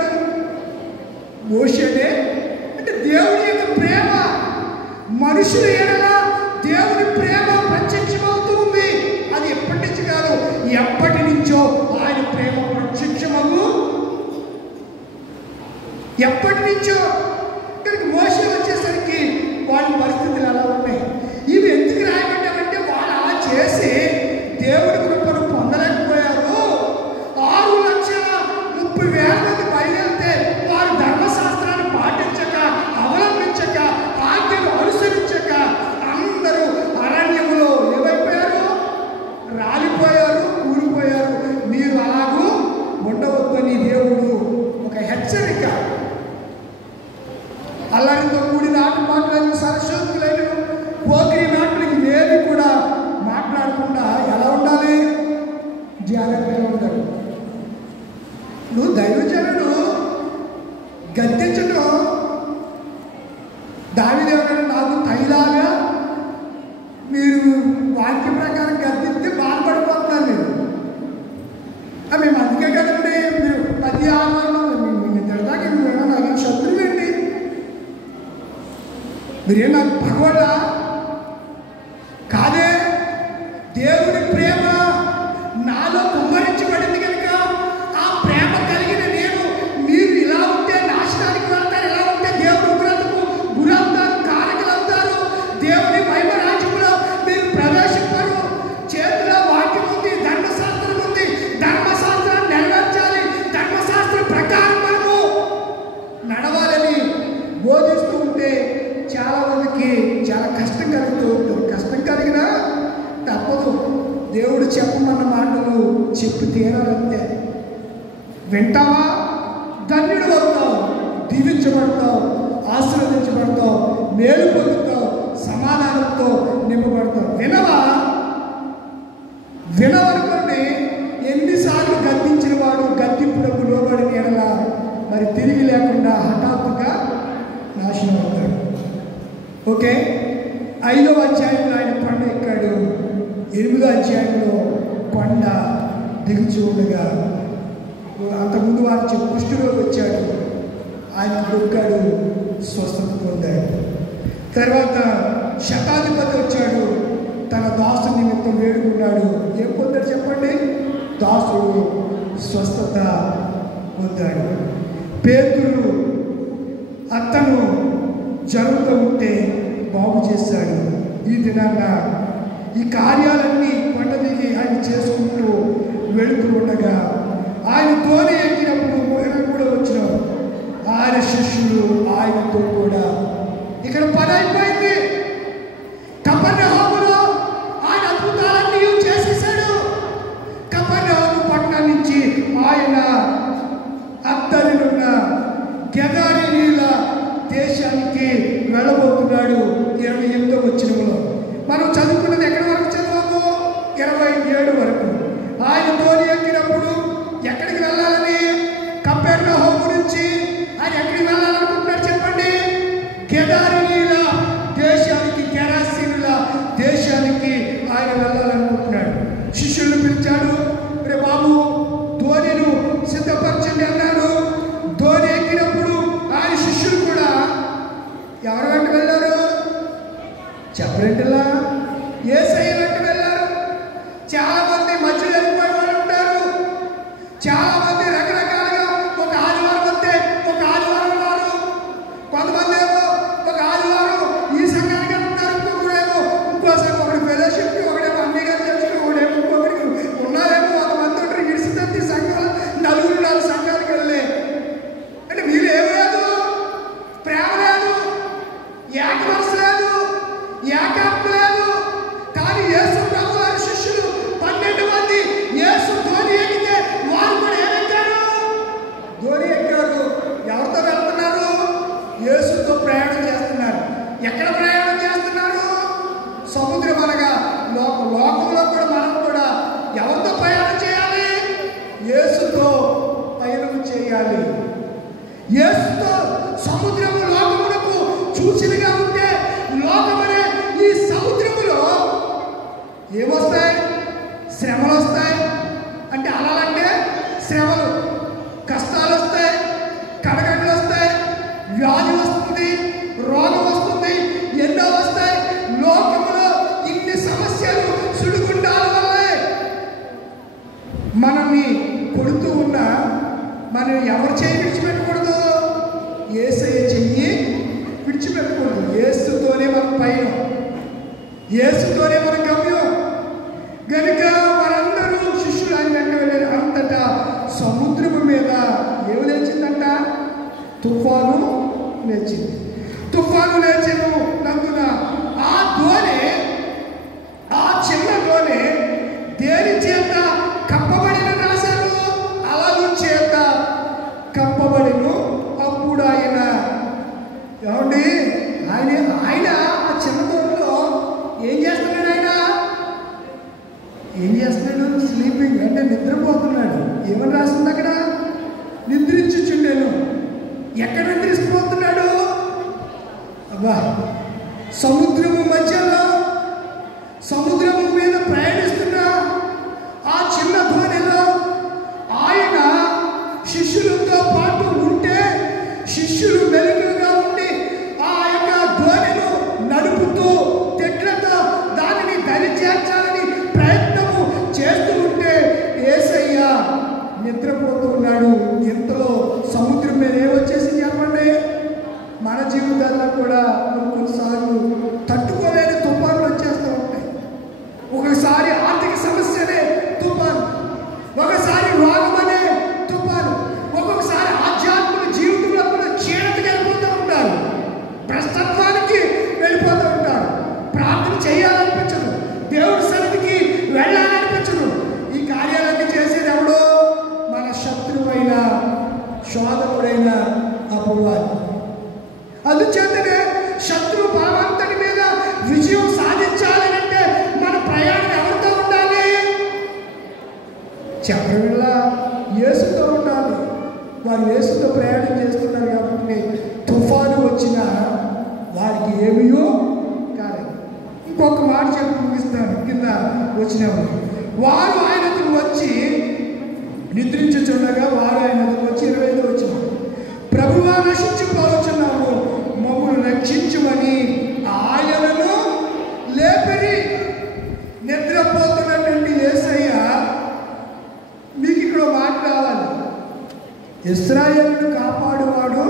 మోషేనే. అంటే దేవుడి యొక్క ప్రేమ మనుషుల ఎడల దేవుడి ప్రేమ ప్రత్యక్షమవుతూ ఉంది. అది ఎప్పటి నుంచి కాదు, ఎప్పటి నుంచో ఆయన ప్రేమ ప్రత్యక్షమవు. ఎప్పటి నుంచో. ఇక్కడికి మోషే వచ్చేసరికి వాళ్ళ పరిస్థితులు ఎలా ఉన్నాయి? ఇవి ఎందుకు రాయబడ్డామంటే వాళ్ళు అలా చేసి దేవుడి కృపను పొందలేకపోయారు. 6,30,000 మంది బయలుదేరితే వారు ధర్మశాస్త్రాన్ని పాటించక, అవలంబించక, ఆజ్ఞలు అనుసరించక అందరూ అరణ్యములో ఏమైపోయారు? రాలిపోయారు, కూలిపోయారు. మీరు అలాగూ ఉండవద్దని దేవుడు ఒక హెచ్చరిక. అల్లరితో కూడిన ఆట మాట్లాడిన సరస్వతులైన పోకిరి నాట్లకి ఏది కూడా మాట్లాడకుండా ఎలా ఉండాలి? జాగ్రత్తగా ఉండాలి. నువ్వు దైవజనుడు గద్దించడం, దావీదు నాకు తైలాగా మీరు వాక్య ప్రకారం గద్దిస్తే బాధపడిపోతున్నాను నేను. మేము అందుకే కదండి మీరు 10 ఆజ్ఞలు తిడదాకా మీరు నాకు శత్రువేంటి? మీరేం నాకు భగవడా కాదే. దేవుడి ప్రేమ నాలో కుమ్మరించబడింది కనుక ఆ ప్రేమ కలిగిన నేను మీరు ఇలా ఉంటే నాశనానికి వెళ్తారు, ఇలా ఉంటే దేవుడి ఉగ్రతకు గురవుతారు, కారకులవుతారు. దేవుడి మహిమ రాజ్యంలో మీరు ప్రవేశిస్తారు. చేతిలో వాక్యం ఉంది, ధర్మశాస్త్రం ఉంది. ధర్మశాస్త్రాన్ని నెరవేర్చాలి. ధర్మశాస్త్రం ప్రకారం మనము నడవాలని బోధిస్తూ ఉంటే చాలా మందికి చాలా కష్టం కలుగుతూ ఉంటుంది. కష్టం కలిగినా తప్పదు. దేవుడు చెప్పమన్న మాటలు చెప్పి తీరాలంతే. వింటావా? ధన్యుడు అవుతావు, దీవించబడతావు, ఆశీర్వదించబడతావు, మేలు పొందుతావు, సమాధానంతో నింపబడతావు. వినవనుకోండి. ఎన్నిసార్లు గద్దించిన వాడు గద్దింపులకు లోబడిన ఎడల మరి తిరిగి లేకుండా హఠాత్తుగా నాశనం అవుతాడు. ఓకే, 5వ అధ్యాయంలో ఆయన కొండ ఎక్కాడు. 8వ అధ్యాయంలో కొండ దిగుచూ ఉండగా అంతకుముందు వారు కుష్ఠరోగి వచ్చాడు, ఆయన దొక్కాడు, స్వస్థత పొందాడు. తర్వాత శతాధిపతి వచ్చాడు, తన దాసు నిమిత్తం వేడుకున్నాడు. ఏం పొందాడు చెప్పండి? దాసుడు స్వస్థత పొందాడు. పేతురు అతను జరుగుతూ ఉంటే బాగు చేశాడు. ఈ దినాన ఈ కార్యాలన్నీ కొండ దిగి ఆయన చేసుకుంటూ వెళుతూ ఉండగా ఆయన తోని ఎక్కినప్పుడు కూడా వచ్చినారు ఆయన శిష్యులు ఆయనతో కూడా. ఇక్కడ పని అయిపోయింది. కపెర్నహూములో ఆయన అద్భుతాలన్నీ చేసేసాడు. కపెర్నహూము పట్టణం నుంచి ఆయన అత్తరినున్న గెదారీయుల దేశానికి వెళ్ళబోతున్నాడు. 28వ వచనంలో మనం చదువుకున్నది ఎక్కడి వరకు చదివాము? 27 వరకు. ఆయన తోని ఎక్కినప్పుడు ఎక్కడికి వెళ్ళాలని? కపెర్నహూము నుంచి ఆయన ఎక్కడికి వెళ్ళాలనుకుంటున్నాడు చెప్పండి? గెదారీయుల దేశానికి, గెరాసీనుల దేశానికి ఆయన వెళ్ళాలనుకుంటున్నాడు. శిష్యులను పిలిచాడు. రే బాబు, ధోనిను సిద్ధపరచండి అన్నాడు. ధోని ఎక్కినప్పుడు ఆయన శిష్యులు కూడా ఎవరు వెంట వెళ్ళారు చెప్పలేంటిలా? యేసయ్య వెంట వెళ్ళారు. చాలా మంది మధ్యలో వెళ్ళిపోయే వాళ్ళు ఉంటారు. చాలా మంది రకరకాలుగా ఒక ఆదివారం వస్తే ఒక ఆదివారం వారు, కొంతమంది ఏమో ఒక ఆదివారం ఈ సంఘానికి వెళ్తారు, ఇంకొకడేమో ఇంకో సంఘం, ఒకటి ఫెలోషిప్కి, ఒకడేమో అన్ని గారు చర్చలు, ఒకడేమో ఇంకొకరికి ఉన్నారేమో 100 మంది ఉంటారు. ఇడిసితత్తి సంఘాలు 4 సంఘాలకు వెళ్ళే అంటే మీరు ఏమి లేదు, ప్రేమ లేదు, ఏక మనసు లేదు, ఏకాత్మ లేదు. ఎక్కడ ప్రయాణం చేస్తున్నారు? సముద్రం అనగా లోకంలో కూడా మనం కూడా ఎవరితో ప్రయాణం చేయాలి? యేసుతో ప్రయాణం చేయాలి. యేసుతో సముద్రము లోకమునకు చూసినగా ఉంటే లోకమనే ఈ సముద్రములో ఏమొస్తాయి? శ్రమలు వస్తాయి. అంటే అలాంటే శ్రమలు, కష్టాలు వస్తాయి, కడగండ్లు వస్తాయి, వ్యాధి వస్తుంది, రోగం వస్తుంది, ఎన్నో వస్తాయి. లోకంలో ఇన్ని సమస్యలు సుడిగుండాల వల్లే మనల్ని కొడుతూ ఉన్నా మనం ఎవరు చేయి విడిచిపెట్టకూడదు? యేసయ్య చెయ్యి విడిచిపెట్టకూడదు. యేసుతోనే మన పైన, యేసుతోనే మన గమ్యం. కనుక మనందరూ శిష్యులు ఆయన వెంట వెళ్ళారు. అంతటా సముద్రము మీద ఏమి లేచిందంట? తుఫాను లేచింది. తుఫాను లేచెను నందున ఆ దోణి, ఆ చిన్న దోణి దేని చేత కప్పబడిన రాశారు? అలల చేత కప్పబడిను. అప్పుడు ఆయన ఏమండి ఆయన ఆ చిన్న దోణిలో ఏం చేస్తున్నాడు? ఏం చేస్తున్నాడు? స్లీపింగ్, అంటే నిద్రపోతున్నాడు. ఏమని రాస్తుంది అక్కడ? నిద్రించుచుండెను. ఎక్కడ నిద్రిస్తుపోతున్నాడు? అబ్బా, సముద్రము మధ్యలో, సముద్రము మీద ప్రయాణిస్తున్న ఆ చిన్న ధోనిలో ఆయన శిష్యులతో పాటు ఉంటే శిష్యులు మెరుగుగా ఉండి ఆ యొక్క ధోనిను నడుపుతూ తెడ్లతో దానిని దరిచేర్చాలని ప్రయత్నము చేస్తూ ఉంటే యేసయ్య నిద్రపోతూ ఉన్నాడు. ఇంతలో సముద్రం మీద ఏమొచ్చేసి చెప్పండి? మన జీవితాల్లో కూడా కొన్నిసార్లు తట్టుకోలేని తుఫాన్లు వచ్చేస్తూ ఉంటాయి. ఒకసారి ఆర్థిక సమస్యనే తుఫాను, ఒకసారి రోగం అనే తుఫాను, ఒక్కొక్కసారి ఆధ్యాత్మిక జీవితంలో కూడా క్షీణతకి వెళ్ళిపోతూ ఉంటారు, భ్రష్టత్వానికి వెళ్ళిపోతూ ఉంటారు. ప్రార్థన చేయాలనిపించదు, దేవుడి సన్నిధికి వెళ్ళాలనిపించదు. ఈ కార్యాలన్నీ చేసేది ఎవడో? మన శత్రువైన, శోధకుడైన అపవాది. అందుచేతనే శత్రు బలవంతుడి మీద విజయం సాధించాలంటే మన ప్రయాణం ఎవరితో ఉండాలి? చెప్పడం యేసుతో ఉండాలి. వారు యేసుతో ప్రయాణం చేస్తున్నారు కాబట్టి తుఫాను వచ్చినా వారికి ఏమీయో కాలేదు. ఇంకొక మాట చెప్పి ముగిస్తాను. కింద వచ్చినవారు వారు ఆయనకు వచ్చి నిద్రించుచుండగా వారు ఆయనకు వచ్చి 25 వచ్చిన ప్రభువా నశించిపోవచ్చున్నాము, మమ్మల్ని రక్షించుమని ఆయనను లేపిరి. నిద్రపోతున్నటువంటి యేసయ్య, మీకు ఇక్కడ మాట రావాలి, ఇశ్రాయేలును కాపాడువాడు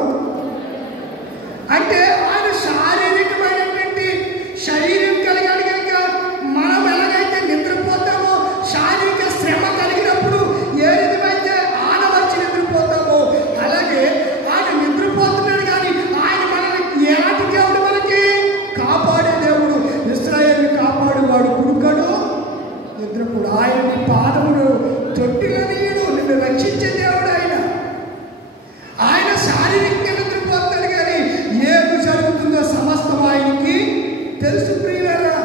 అంటే ఆయన శారీరకమైనటువంటి శరీరం కలిగాడు కనుక మనం ఎలాగైతే నిద్రపోతామో, శారీరక శ్రమ కలిగినప్పుడు ఏ విధమైతే ఆనవచ్చి నిద్రపోతామో అలాగే ఆయన నిద్రపోతున్నాడు. కానీ ఆయన మనల్ని ఎలాంటి దేవుడు? మనకి కాపాడే దేవుడు. ఇశ్రాయేలుని కాపాడువాడు కుడుకడు, నిద్రపోడు. ఆయన పాదములు తొట్టిలనీయుడు, నిన్ను రక్షించే దేవుడు ఆయన. ఆయన శారీరకంగా నిద్రపోతాడు కానీ ఏమి జరుగుతుందో సమస్తం ఆయనకి తెలుసు. ప్రియులారా,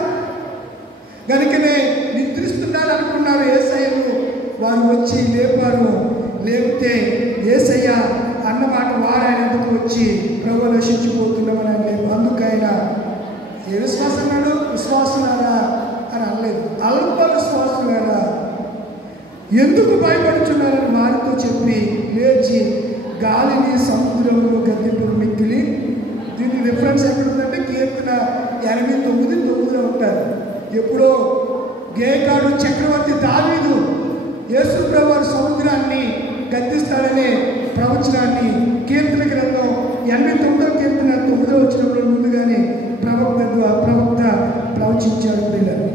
కనుకనే నిద్రిస్తున్నాడు అనుకున్నారు యేసయ్యను. వారు వచ్చి లేపారు. లేపితే యేసయ్య అన్నమాట వారు ఆయన ఎందుకు వచ్చి ప్రభు నశించిపోతున్నామని అనలేదు. అందుకైనా ఏ విశ్వాసం అన్నాడు? విశ్వాసులారా అని అనలేదు. అల్ప విశ్వాసులారా ఎందుకు భయపడుతున్నారని వారితో చెప్పి లేచి గాలిని సముద్రంలో గద్దెంపులు మిక్కిలి. దీని రిఫరెన్స్ ఎక్కడుందంటే కీర్తన 89:9 ఉంటారు. ఎప్పుడో గేకాడు చక్రవర్తి దావీదు యేసు ప్రభువు సముద్రాన్ని గద్దిస్తాడనే ప్రవచనాన్ని కీర్తన గ్రంథం 89వ కీర్తన 9వ వచనంలో ముందుగానే ప్రవక్త ప్రవచించాడు. పిల్లలు,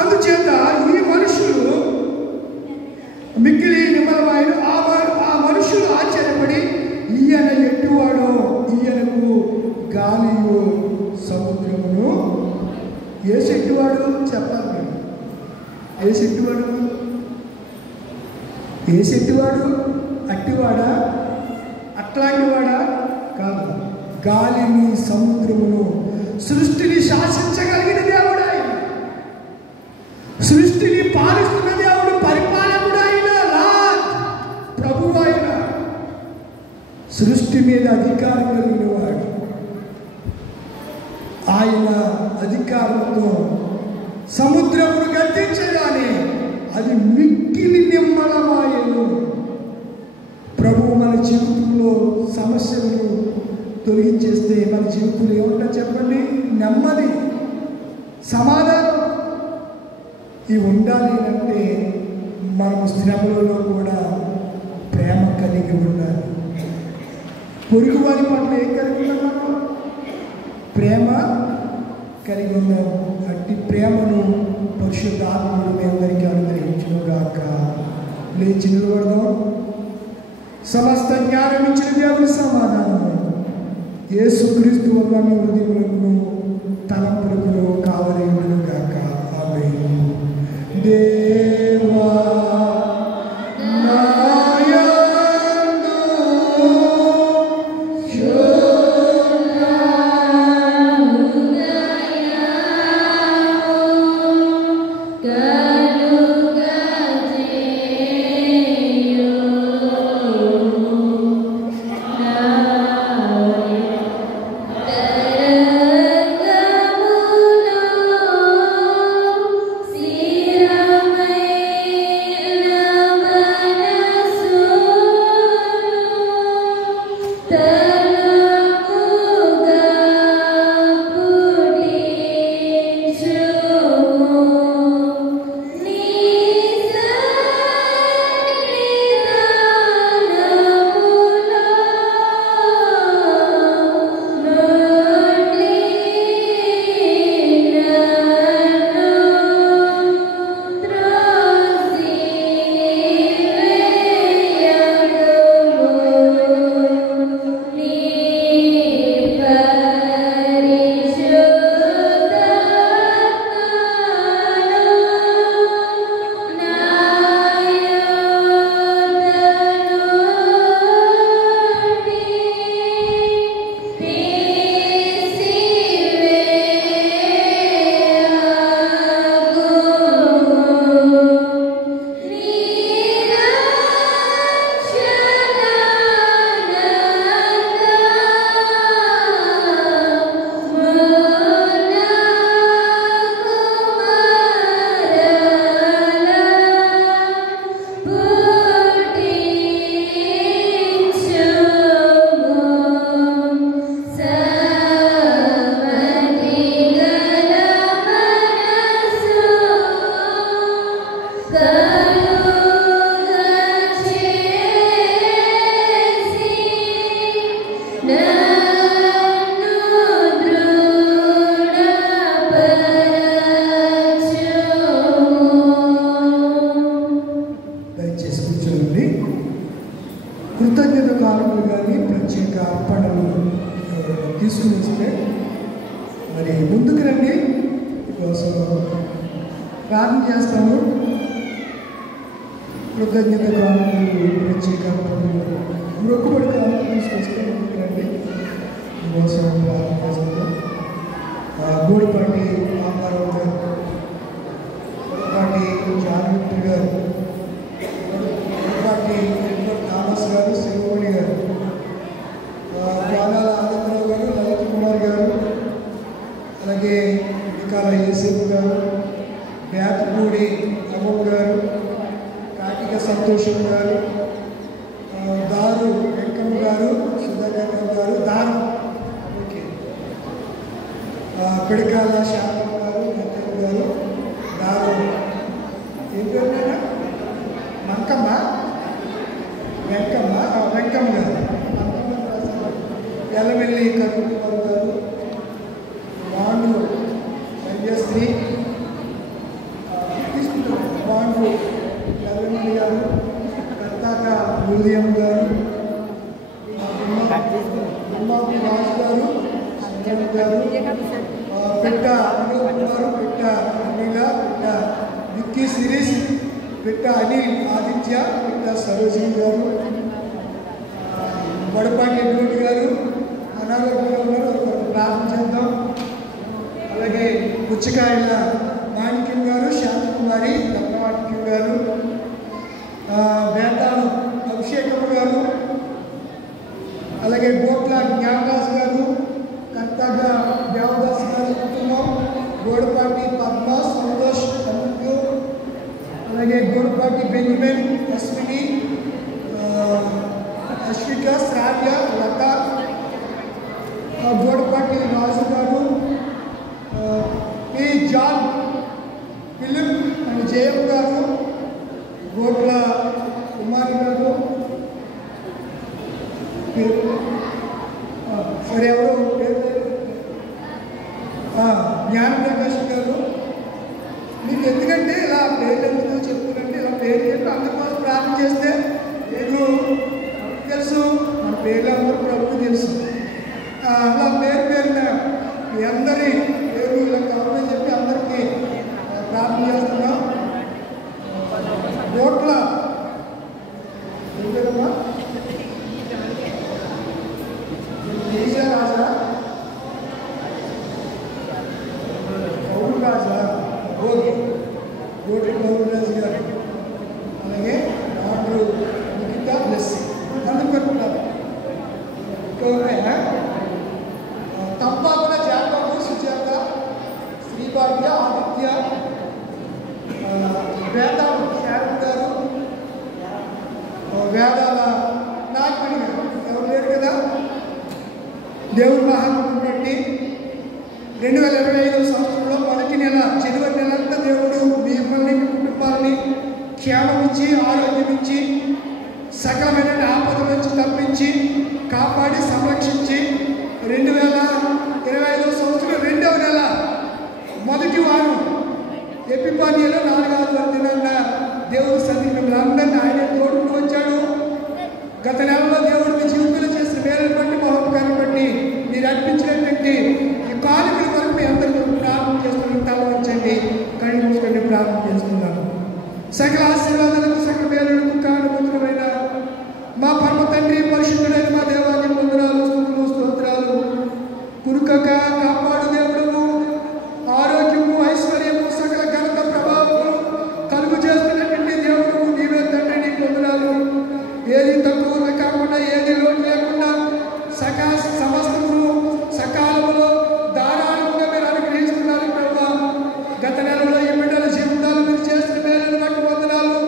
అందుచేత ఈ మనుషులు మిక్కిలి నిమ్మలమైన ఆ మనుషులు ఆశ్చర్యపడి ఈయన ఎట్టువాడో, ఈయనకు గాలియు సముద్రమును. ఏ చెట్టువాడు చెప్పాలి మీరు? ఏ చెట్టువాడు? ఏ చెట్టువాడు? అట్టివాడా? అట్లాంటివాడా? కాదు. గాలిని సముద్రమును సృష్టిని శాసించగలిగిన దేవుడు ఆయన. సృష్టిని పాలిస్తున్న దేవుడు, పరిపాలకుడు ఆయన, ప్రభువు ఆయన. సృష్టి మీద అధికారం కలిగిన వాడు. ఆయన అధికారంతో సముద్రమును గద్దించగానే అది మిక్కిలి నిమ్మలమాయను. ప్రభువు మన జీవితంలో సమస్యలను తొలగించేస్తే మన జీవితంలో ఏముంటో చెప్పండి? నెమ్మది, సమాధానం. ఇవి ఉండాలి అంటే మనము శ్రమలలో కూడా ప్రేమ కలిగి ఉండాలి. పొరుగు వారి పట్ల ఏం కలిగి ఉన్నాం? మనం ప్రేమ కలిగి ఉన్నాం. అట్టి ప్రేమను పరిశుద్ధాత్ముడు మీ అందరికీ అనుగ్రహించుగాక. లేచి నిలబడదాం. సమస్త జ్ఞానం ఇచ్చిన దేవుని సమాధానం యేసుక్రీస్తు వల్ల మీ హృదయములను తలంపులను కావలేయుగాక. ఆమేన్. దేవా కృతజ్ఞత కానుకలు కానీ ప్రత్యేక అర్పణలు తీసుకుని వస్తే మరి ముందుకు రండి. కోసం ప్రార్థన చేస్తాము. కృతజ్ఞత కానుకలు ప్రత్యేక అర్పణలు మొక్కుబడి కానుకలు తీసుకొస్తే ముందుకు రండి. కోసం ప్రార్థన చేస్తాము. గూడిపాటి రామారావు గారు, గూడిపాటి జానవి గారు, గూడిపాటి థామస్ గారు, శివమణి గారు, ప్రాణాల ఆనందరావు గారు, లలిత్ కుమార్ గారు, అలాగే వికాల యేసేపు గారు, బ్యాతపూడి అమ్మ గారు, కాటిక సంతోషం గారు, దారు వెంకమ్మ గారు, సుధాకర్ గారు, దారు పిడకాల శాంతం గారు, వెంకమ్మ గారు, దారు ఏం పేరు మంకమ్మ వెంకమ్మ వెంకమ్మ గారు, ఎల్లవెల్లి కరుణకుమార్ గారు, వాండు సంజయశ్రీ వాండు ఎల్లవెల్లి గారు, కర్తాక ఉదయం గారు, అమ్మాపు రాజు గారు, సంజయ్ గారు, పెట్ట అనిల్ గారు, పెట్ట అనిల, పెట్ట విక్కీ సిరీస్, పెట్ట అనిల్ ఆదిత్య, పెట్ట సరోజిని గారు, వడపాటి ఎడ్వర్డ్ గారు అనారోగ్యంగా ఉన్నారు. ప్రార్థన చేద్దాం. పుచ్చకాయల మాణిక్యం గారు, శాంతకుమారి రత్నమాణిక్యం గారు, వేతాళం అభిషేకం గారు, అలాగే గోట్ల జ్ఞానదాస్ గారు, కర్తగా దేవదాస్ గారు కుటుంబం, గోడపాటి పద్మ, సంతోష్ అన్యు, అలాగే గోడపాటి బెంజమిన్, అశ్విని, అశ్విక, శ్రావ్య, లత, గోడపాటి రాజు గారు, పి జాన్, ఫిలిప్ అండ్ జయం గారు, గోట్ల కుమార్ గారు, సరే ఎవరు జ్ఞాన ప్రకాష్ గారు. మీకు ఎందుకంటే ఇలా పేర్లు ఎందుకు చెప్తున్నారంటే, ఇలా పేరు చెప్పి అందుకోసం ప్రార్థన చేస్తే పేర్లు తెలుసు, మన పేర్లు అందరూ ప్రభుత్వం తెలుసు. అలా పేరున మీ అందరి పేరు ఇలా కావాలని చెప్పి అందరికీ ప్రార్థన చేస్తున్నాం. గోట్ల రాజా పౌరు రాజా ఓకే గోటి పౌరురాజు గారు, అలాగే డాక్టర్ నిఖిత బ్లెస్సింగ్ అందుకుంటున్నారు. తప్పాకుల జాతకు సుజాత, శ్రీభాగ్య, ఆదిత్య, వేదాలు శారద గారు, వేదాల నాయకుడి గారు ఎవరు లేరు కదా. దేవుడు మహాత్ముడు పెట్టి 2025 సంవత్సరంలో మొదటి నెల జనవరి నెలంతా దేవుడు మిమ్మల్ని కుటుంబాలని క్షేమం ఇచ్చి, ఆరోగ్యం ఇచ్చి, సకలమైన ఆపద నుంచి తప్పించి, కాపాడి, సంరక్షించి 2025 సంవత్సరం 2వ నెల మొదటి వారం ఎపిఫానియాలో 4వ దినాన్న దేవుడి సన్నిధి మిమ్మల్ని అందరినీ ఆయన తోడుకు వచ్చాడు. గత నెలలో దేవుడు మీ జీవితంలో చేసిన మేలను బట్టి, మహోపకారం బట్టి మీరు అర్పించినటువంటి ఈ కానుకల కొరకు మీ అందరికీ ప్రార్థన చేస్తున్న తల ఉంచండి, కళ్ళు మూసుకొని ప్రార్థన చేస్తున్నాను. సకల ఆశీర్వాదాలకు, సకల మేలులకు కారణమైన మా పరమ తండ్రి, పరిశుద్ధుడైన మా దేవానికి వందనాలు, స్తుతులు, స్తోత్రాలు. కురుకక కాపాడు దేవుడు, ఆరోగ్యము, ఐశ్వర్యము, సకల ఘనత, ప్రభావము కలుగు చేస్తున్నటువంటి దేవుడు నీవే తండ్రి, నీకు వందనాలు. ఏది తక్కువ కాకుండా, ఏది లోటు లేకుండా సమస్తము సకాలంలో ధారాళముగా మీరు అనుగ్రహిస్తున్నారు ప్రభావ. గత నెలలో ఈ బిడ్డల జీవితాలు మీరు చేసిన మేలను బట్టి వందనాలు.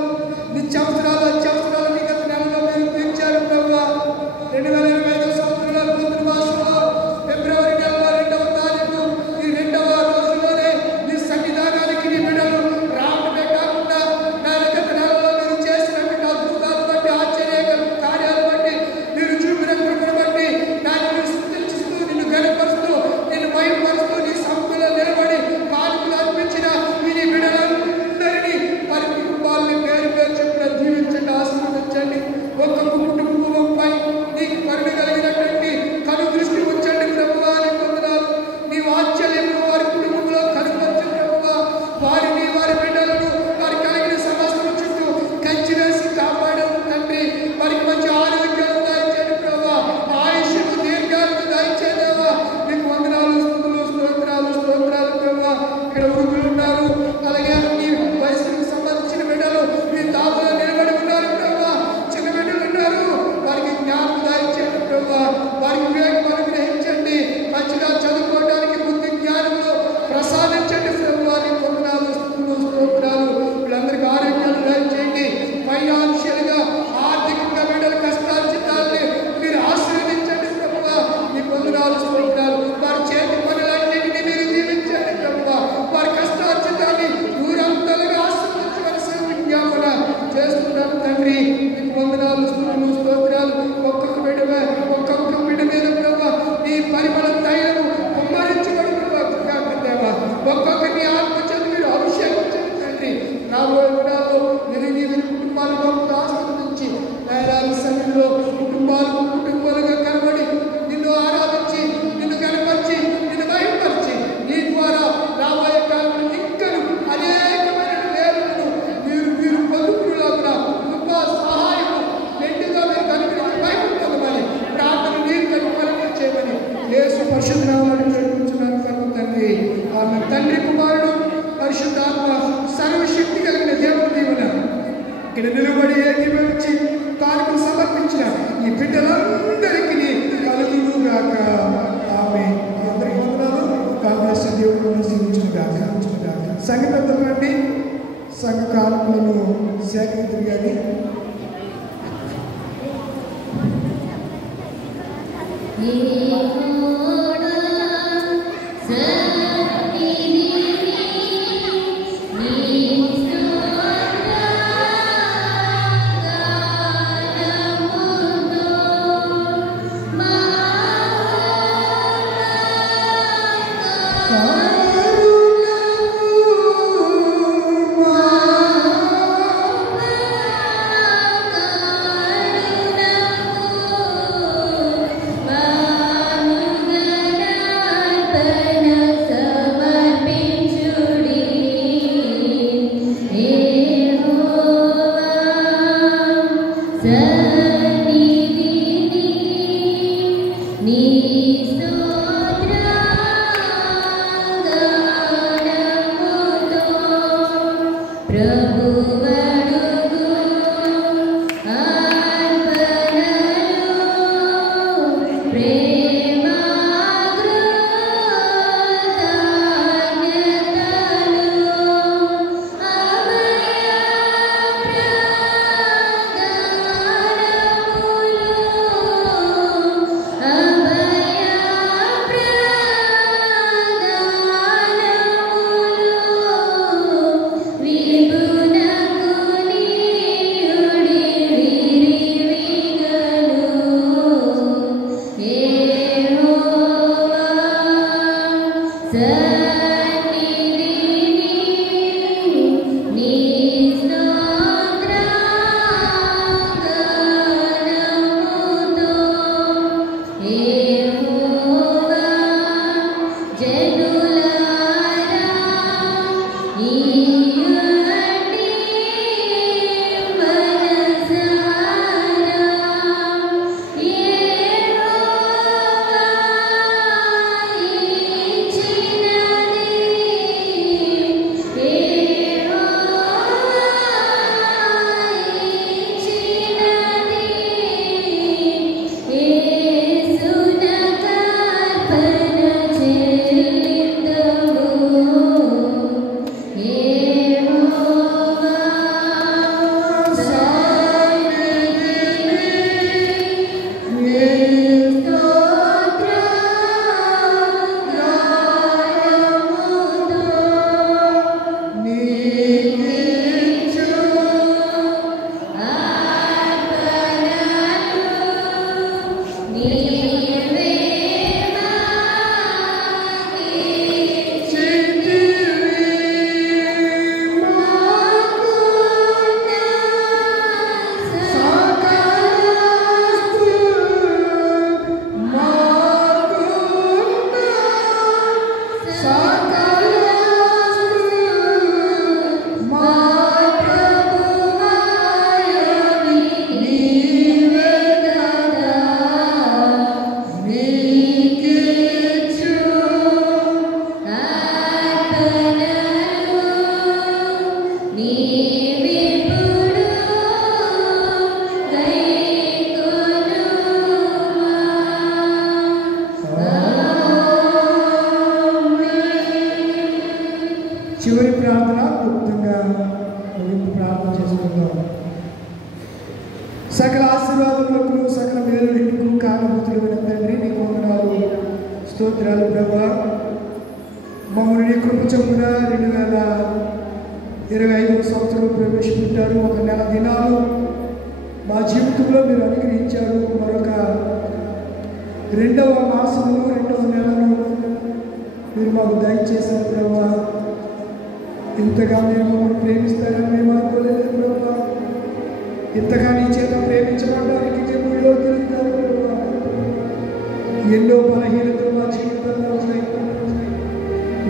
సంఘ కారకులను సేకరించారు. కానీ చివరి ప్రార్థన క్లుప్తంగా ప్రార్థన చేసుకుందాం. సకల ఆశీర్వాదములకు సకల మేలుకు కారణభూతులైన తండ్రి నీకు వందనాలు, స్తోత్రాలు ప్రభువా. మమ్మల్ని నీ కృప చొప్పున 2025 సంవత్సరం ప్రవేశపెట్టారు. ఒక నెల దినాలు మా జీవితంలో మీరు అనుగ్రహించారు. మరొక 2వ మాసము 2వ నెలను మీరు మాకు దయచేశారు ప్రభువా. ఇంతగా మీరు మమ్మల్ని ప్రేమిస్తారని మేము అనుకోలేదు ప్రభువా. ఇంతగా నీ చేత ప్రేమించబడడానికి జన్మలో తిరుగుతారు ప్రభువా. ఎన్నో బలహీనతలు మా జీవితంలో ఉన్నాయి.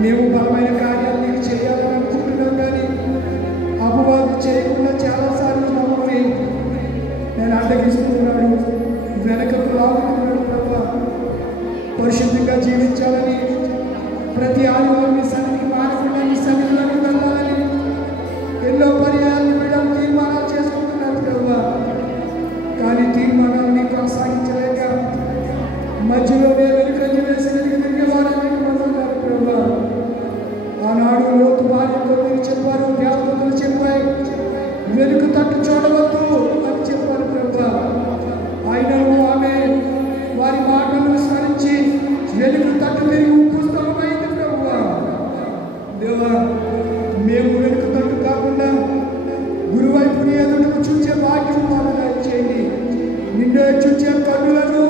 మేము బలమైన కార్యాలు నీకు చేయాలని అనుకుంటున్నాం, కానీ అపవాదు చేయకుండా చాలాసార్లు మమ్మల్ని నేను అడ్డగిస్తున్నాడు, వెనకకు లాగుతున్నాడు ప్రభువా. పరిశుద్ధంగా జీవించాలని, ప్రతి ఆదివారం మీ సన్నిధికి మారకుండా మీ సన్నిధిలోకి వెళ్ళాలని ఎన్నో పర్యాలు వీళ్ళని తీర్మానాలు చేసుకుంటున్నారు ప్రభువా. కానీ తీర్మానాన్ని కొనసాగించలేక మధ్యలోనే వెనుకంజ వేసినది తిరిగే వారిని పొందుతున్నారు ప్రభువా. ఆనాడు లోతు భార్యతో మీరు చెప్పారు, దేవతలు చెప్పారు, తిరిగి ఉప్పు స్తంభమైంది ప్రభువా. దేవా, మేము వెనుక తట్టు కాకుండా గురువైపు నీ ఎదుటకు చూచే భాగ్యం మాకు దయచేయండి. నిన్నే చూచే కన్నులను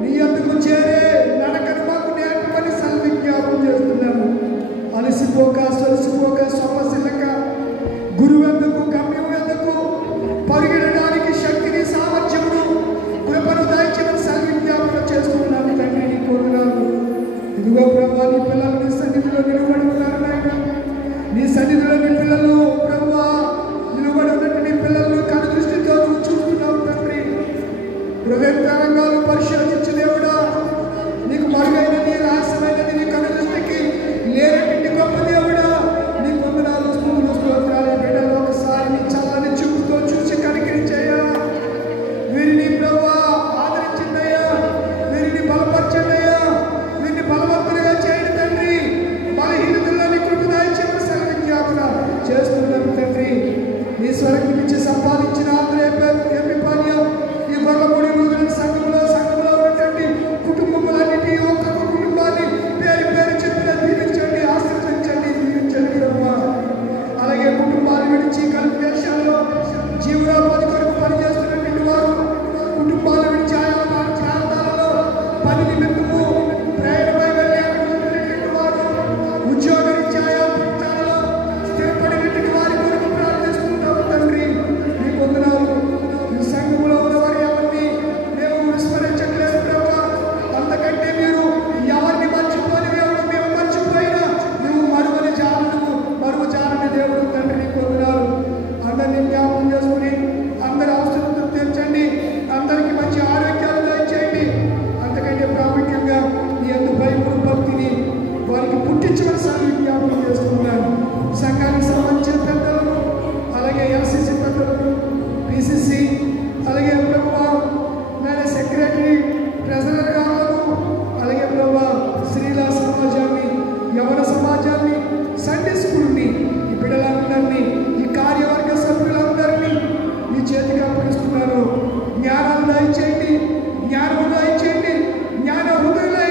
నీ ఎదుకు చేరే నడకను మాకు నేర్పమని సల్విజ్ఞాపం చేస్తున్నాము. అలసిపోక సొలసిపోక సొమ్మసిల్లక గురువు ఎందుకు గమ్యం ఎందుకు పరిగెడడానికి శక్తిని సామర్థ్యమును కృపను దయచేయమని సల్విజ్ఞాపన చేస్తున్నాను తండ్రి. నీ కోరున్నాను. ఇదిగో ప్రభువా, నీ పిల్లలు నీ సన్నిధిలో నిలబడి ఉన్నారు నాయన. నీ సన్నిధిలో నీ పిల్లలు ప్రభువా నిలబడి ఉన్నట్టు నీ పిల్లలను కను దృష్టితో నువ్వు చూస్తున్నావు తండ్రి. హృదయ తరంగాలు పరిశోధించు దేవుడా, నీకు మరుగైనది రహస్యమైనది నీ కను దృష్టికి లేనటువంటి గొప్ప దేవుడా, నీ వందనాలు స్తుతులు స్తోత్రాలు. బిడ్డలు ఒకసారి నీ చల్లని చూపుతో చూసి కనికరించయ్యా. వీరిని ప్రభువా ఆదరించిందయ్యా, వీరిని బలపరచండియ్యా, వీరిని బలవంతులుగా చేయండి తండ్రి. బలహీనతల్లోని కృప దయచేయమని సర్వజ్ఞాపన చేస్తున్నాను తండ్రి. నీ స్వరం నుంచి సంపాదించిన ఎంపిపాల్యం ఈ గొల్లపూడి నూతన సంఘంలో ఉన్నటువంటి కుటుంబములన్నిటి ఒక్కొక్క కుటుంబాన్ని పేరు పేరు చెప్పిన దీవించండి, ఆశీర్వదించండి, దీవించండి బ్రహ్మ. అలాగే కుటుంబాలు విడిచి కలుపు దేశాల్లో జీవనోపాధి కొరకు పనిచేస్తున్నటువంటి వారు, కుటుంబాలు విడిచి ఆయా ప్రాంతాలలో పని నిమిత్తము ప్రయాణమై వెళ్ళేటువంటి వారు, ఉద్యోగరీత్యా ఆయా ప్రాంతాలలో స్థిరపడినటువంటి వారి కొరకు ప్రార్థిస్తున్నాము తండ్రి. నీ వందనాలు. ఈ సంఘములో ఉన్న వారు ఎవరిని మేము విస్మరించట్లేదు ప్రభా. అంతకంటే మీరు ఎవరిని మర్చిపోని దేవుడు, మేము మర్చిపోయినా నువ్వు మరువని జాలని దేవుడు తండ్రి. నీ వందనాలు. అందరినీ జ్ఞాపకం చేసుకుని అందరి అవసరతను తీర్చండి, అందరికీ మంచి ఆరోగ్యాలు దయచేయండి. అంతకంటే ప్రాముఖ్యంగా నీ యందు భయమును భక్తిని వారికి పుట్టించవలసిన జ్ఞాపకం చేసుకున్నాను. సంఘానికి సంబంధించిన పెద్దలను, అలాగే ఎల్సిసి పెద్దలను, పిసిసి, అలాగే ప్రభువా నేను సెక్రటరీ ట్రెజరర్ గారు, అలాగే ప్రభువా స్త్రీల సమాజాన్ని, యవన సమాజాన్ని, సండే స్కూల్ని, ఈ బిడ్డలందరినీ, ఈ కార్యవర్గ సభ్యులందరినీ ఈ చేతికి అప్పగిస్తున్నారు. జ్ఞానాలు దయచేయండి, జ్ఞానము దయచేయండి. జ్ఞాన హృదయులై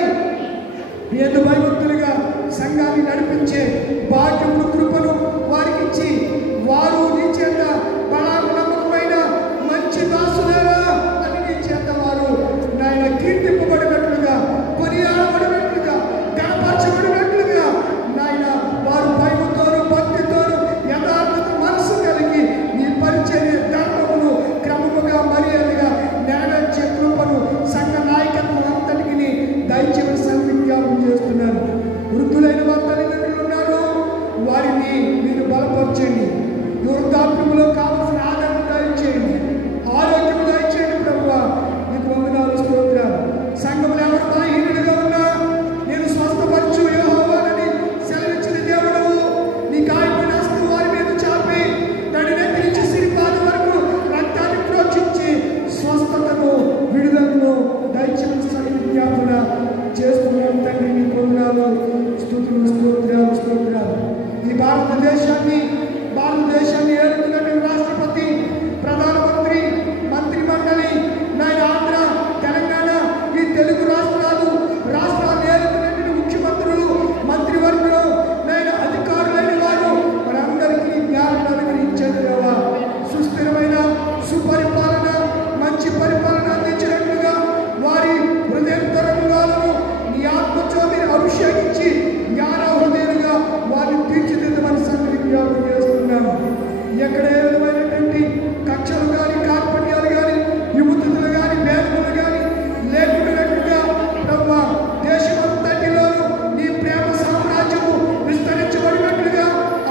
ఎందు భయభక్తులుగా సంఘాన్ని నడిపించే భాగ్యమును కృపను వారికి ఇచ్చి వారు నీ చేత బలాకు నమ్మకమైన మంచి దాసులేరా అని నీ చేత వారు నాయన కీర్తింపబడినట్లుగా, కొనియాడబడినట్లుగా, గణపరచబడినట్లుగా నాయన వారు భయముతోను భక్తితోను యథార్థత మనసు కలిగి నీ పరిచర్య ధర్మమును క్రమముగా మర్యాదగా నెరవేర్చే కృపను సంఘ నాయకత్వం అంతటికి దయచేసి సన్విజ్ఞాపం చేస్తున్నాను. వృద్ధులైన వారి తల్లిదండ్రులు ఉన్నారు, వారిని మీరు బలపరచండి. వృద్ధాప్యములో కావలసిన ఆదరణ దయచేయండి, ఆరోగ్యం దయచేయండి ప్రభువా. నీకు వందనాలు స్తోత్రాలు. సంఘంలో ఎవరు బలహీనులుగా ఉన్నా నేను స్వస్థపరచు యెహోవానని సెలవిచ్చిన దేవుడవు. నీ గాయపడిన హస్తం వారి మీద చాపి నడినెత్తి నుంచి సిరిపాద వరకు రక్తాన్ని ప్రోక్షించి స్వస్థతను విడుదలను దయచేసి సన్నిజ్ఞాపన చేస్తున్నాను తండ్రి. నీ వందనాలు స్తుతులు స్తోత్రాలు. ఈ భారతదేశాన్ని ఏలుతున్నటువంటి రాష్ట్రపతి, ప్రధానమంత్రి, మంత్రి మండలి, నాయన ఆంధ్ర, తెలంగాణ, ఈ తెలుగు రాష్ట్రాలు ఏలుతున్నటువంటి ముఖ్యమంత్రులు, మంత్రివర్గులు, నాయన అధికారులైన వారు మనందరికీ జ్ఞానం అనుగ్రహించండి దేవా. సుస్థిరమైన సుపరిపాలన, మంచి పరిపాలన అందించినట్లుగా వారి హృదయంతరంగాలను నీ ఆత్మతో మీరు అభిషేకించి జ్ఞాన హృదయులుగా వారిని తీర్చిదిద్దమని సన్నిజ్ఞాపం చేస్తున్నాము. ఎక్కడ ఏ విధమైనటువంటి కక్షలు కానీ, కార్పణ్యాలు కానీ, యువతులు కానీ, భేదములు కానీ లేకుండానట్లుగా ప్రభువా దేశమంతటిలోనూ నీ ప్రేమ సామ్రాజ్యము విస్తరించబడినట్లుగా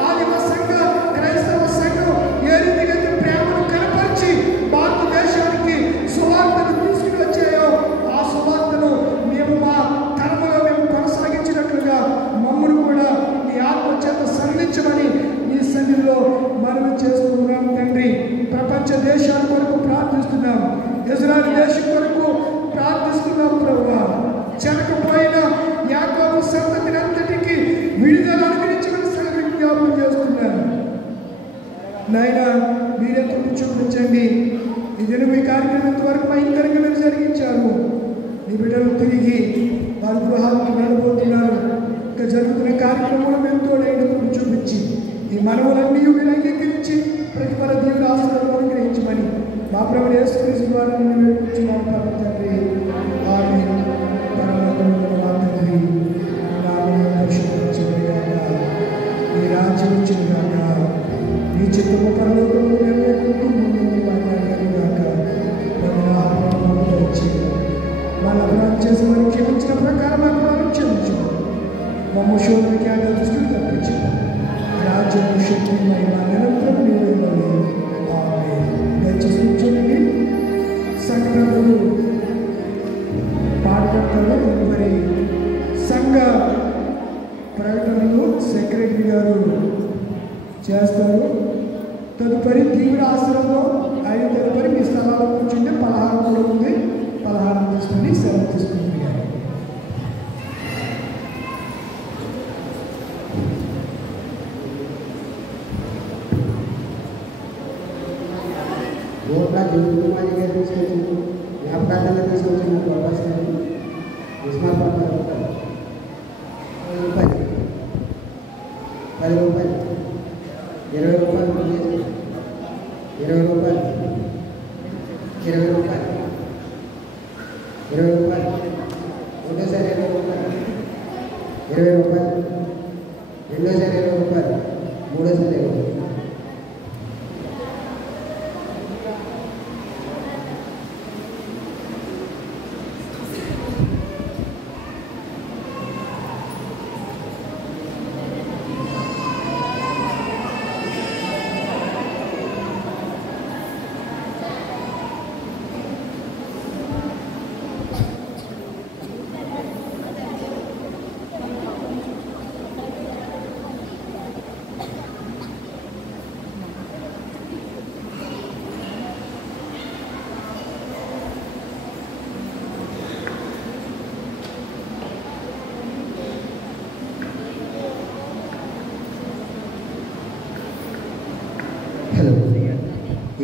ఆదిమ సంఘ, క్రైస్తవ సంఘం ఏ రీతిగా ప్రేమను కనపరిచి భారతదేశానికి సువార్తను తీసుకుని వచ్చాయో ఆ సువార్తను మేము మా తరములో మేము కొనసాగించినట్లుగా మమ్మల్ని కూడా నీ ఆత్మ చేత సంధించమని నీ సన్నిధిలో మనవి చేస్తున్నాం తండ్రి. ప్రపంచ దేశాల కొరకు ప్రార్థిస్తున్నాం, ఇజ్రాయెల్ దేశం కొరకు ప్రార్థిస్తున్నాం ప్రభువా. చెరకపోయిన యాకోబు సంతతిని అంతటికి విడుదల అనుగ్రహించమని సన్నిజ్ఞాపం చేస్తున్నాను నాయన. మీరే తోటి చూపించండి. ఈ దినం ఈ కార్యక్రమం వరకు భయంకరంగా మీరు జరిగించారు. నీ బిడ్డలు తిరిగి వారి గృహాలకు వెళ్ళబోతే కార్యక్రమంలో మేము తోడైనప్పుడు చూపించి ఈ మనవులన్నీ మీరు అంగీకరించి ప్రతిఫల దేవుని ఆశీర్వాదం అనుగ్రహించమని మా ప్రభువు యేసుక్రీస్తు ద్వారా నిన్ను వేడుకుంటున్నాము పరమ తండ్రి. ఆమేన్. పరలోకమందున్న మా తండ్రి, నీ నామము పరిశుద్ధపరచబడుగాక, నీ రాజ్యం వచ్చునుగాక, నీ చిత్తము పరలోకములో నెరవేరునట్లు భూమి మీద నెరవేరుగాక. వచ్చి వాళ్ళ అపరాధం చేసి మనం క్షమించిన ప్రకారం అపరాధం క్షమించు. మమ్మ శోధనకి ఆయన దృష్టిని తప్పించు. రాజ్యం శక్తి మహిమ నిరంతరం నీవేమని. ఆమేన్. దయచేసి కూర్చోండి. సంఘటనలు పాల్గొంటారు. మరి సంఘ ప్రకటనలు సెక్రటరీ గారు చేస్తారు. తదుపరి తీవ్ర ఆశ్రమంలో ఆయన తదుపరి మీ స్థలాల్లో కూర్చుంటే పలహారం కూడా ఉంది. పలహారం తీసుకుని సెలవు తీసుకుంటుంది. జ్ఞాపకాలను తీసుకొచ్చిన ప్రభాస్ గారు ఉస్మాన్ రూపాయలు 10 రూపాయలు 20 రూపాయలు 20 రూపాయలు 20 రూపాయలు 20 రూపాయలు ఒకటోసారి 20 రూపాయలు 20 రూపాయలు రెండోసారి 20 రూపాయలు మూడోసారి 20 రూపాయలు.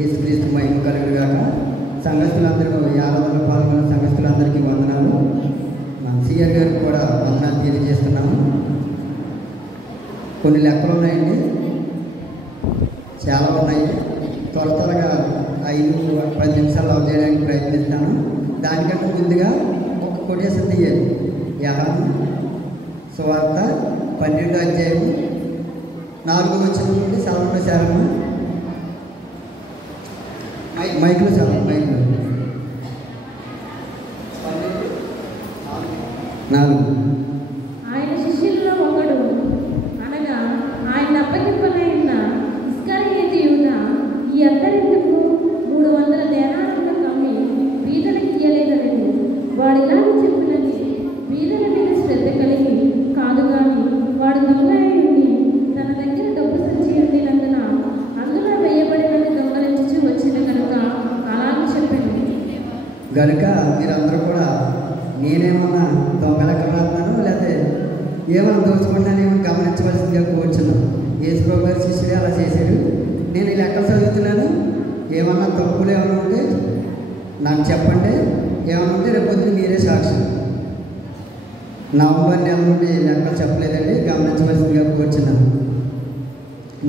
యేసుక్రీస్తు మహిమ కలుగుగాక. సంఘస్థులందరూ ఈ ఆరాధనలో పాల్గొన్న సంఘస్థులందరికీ వందనాలు. మా సిఆర్ గారికి కూడా వందనాలు తెలియజేస్తున్నాము. కొన్ని లెక్కలు ఉన్నాయండి, చాలా ఉన్నాయి. త్వరగా 5-10 నిమిషాలు ఆఫ్ చేయడానికి ప్రయత్నిస్తాను. దానికంటే ముందుగా ఒక కొటేషన్ తీయాలి. యోహాను సువార్త 12వ అధ్యాయం 4వ వచనం నుండి సర్వము శారము మైకులు సార్ మైకులు 4. ఆయన శిష్యులలో ఒకడు అనగా ఆయన అప్పగింపనైన ఇస్కరియోతు యూదా ఈ అద్దరిందుకు 300 దేనారాలను కమ్మి బీదలకు ఇయ్యలేదనెను. వాడు ఇలా చెప్పినది బీదల మీద శ్రద్ధ కలిగి కాదు కానీ వాడు దొంగ అయి ఉండి తన దగ్గర డబ్బు సంచి ఉండినందున అందులో వేయబడినది దొంగలించి వచ్చిన కనుక అలాగే చెప్పాను. కనుక మీరందరూ కూడా నేనేమన్నా దొంగలకు రాస్తున్నాను లేకపోతే ఏమన్నా దోచుకుంటానేమో గమనించవలసిందిగా కూర్చున్నాను. యేసుప్రభు గారి శిష్యుడే అలా చేశారు. నేను ఈ లెక్కలు చదువుతున్నాను. ఏమన్నా తప్పులు ఏమైనా ఉంటే నాకు చెప్పండి. ఏమైనా ఉంటే రేపు పొద్దున మీరే సాక్షి. నవంబర్ నెల నుండి లెక్కలు చెప్పలేదండి, గమనించవలసిందిగా కూర్చున్నాను.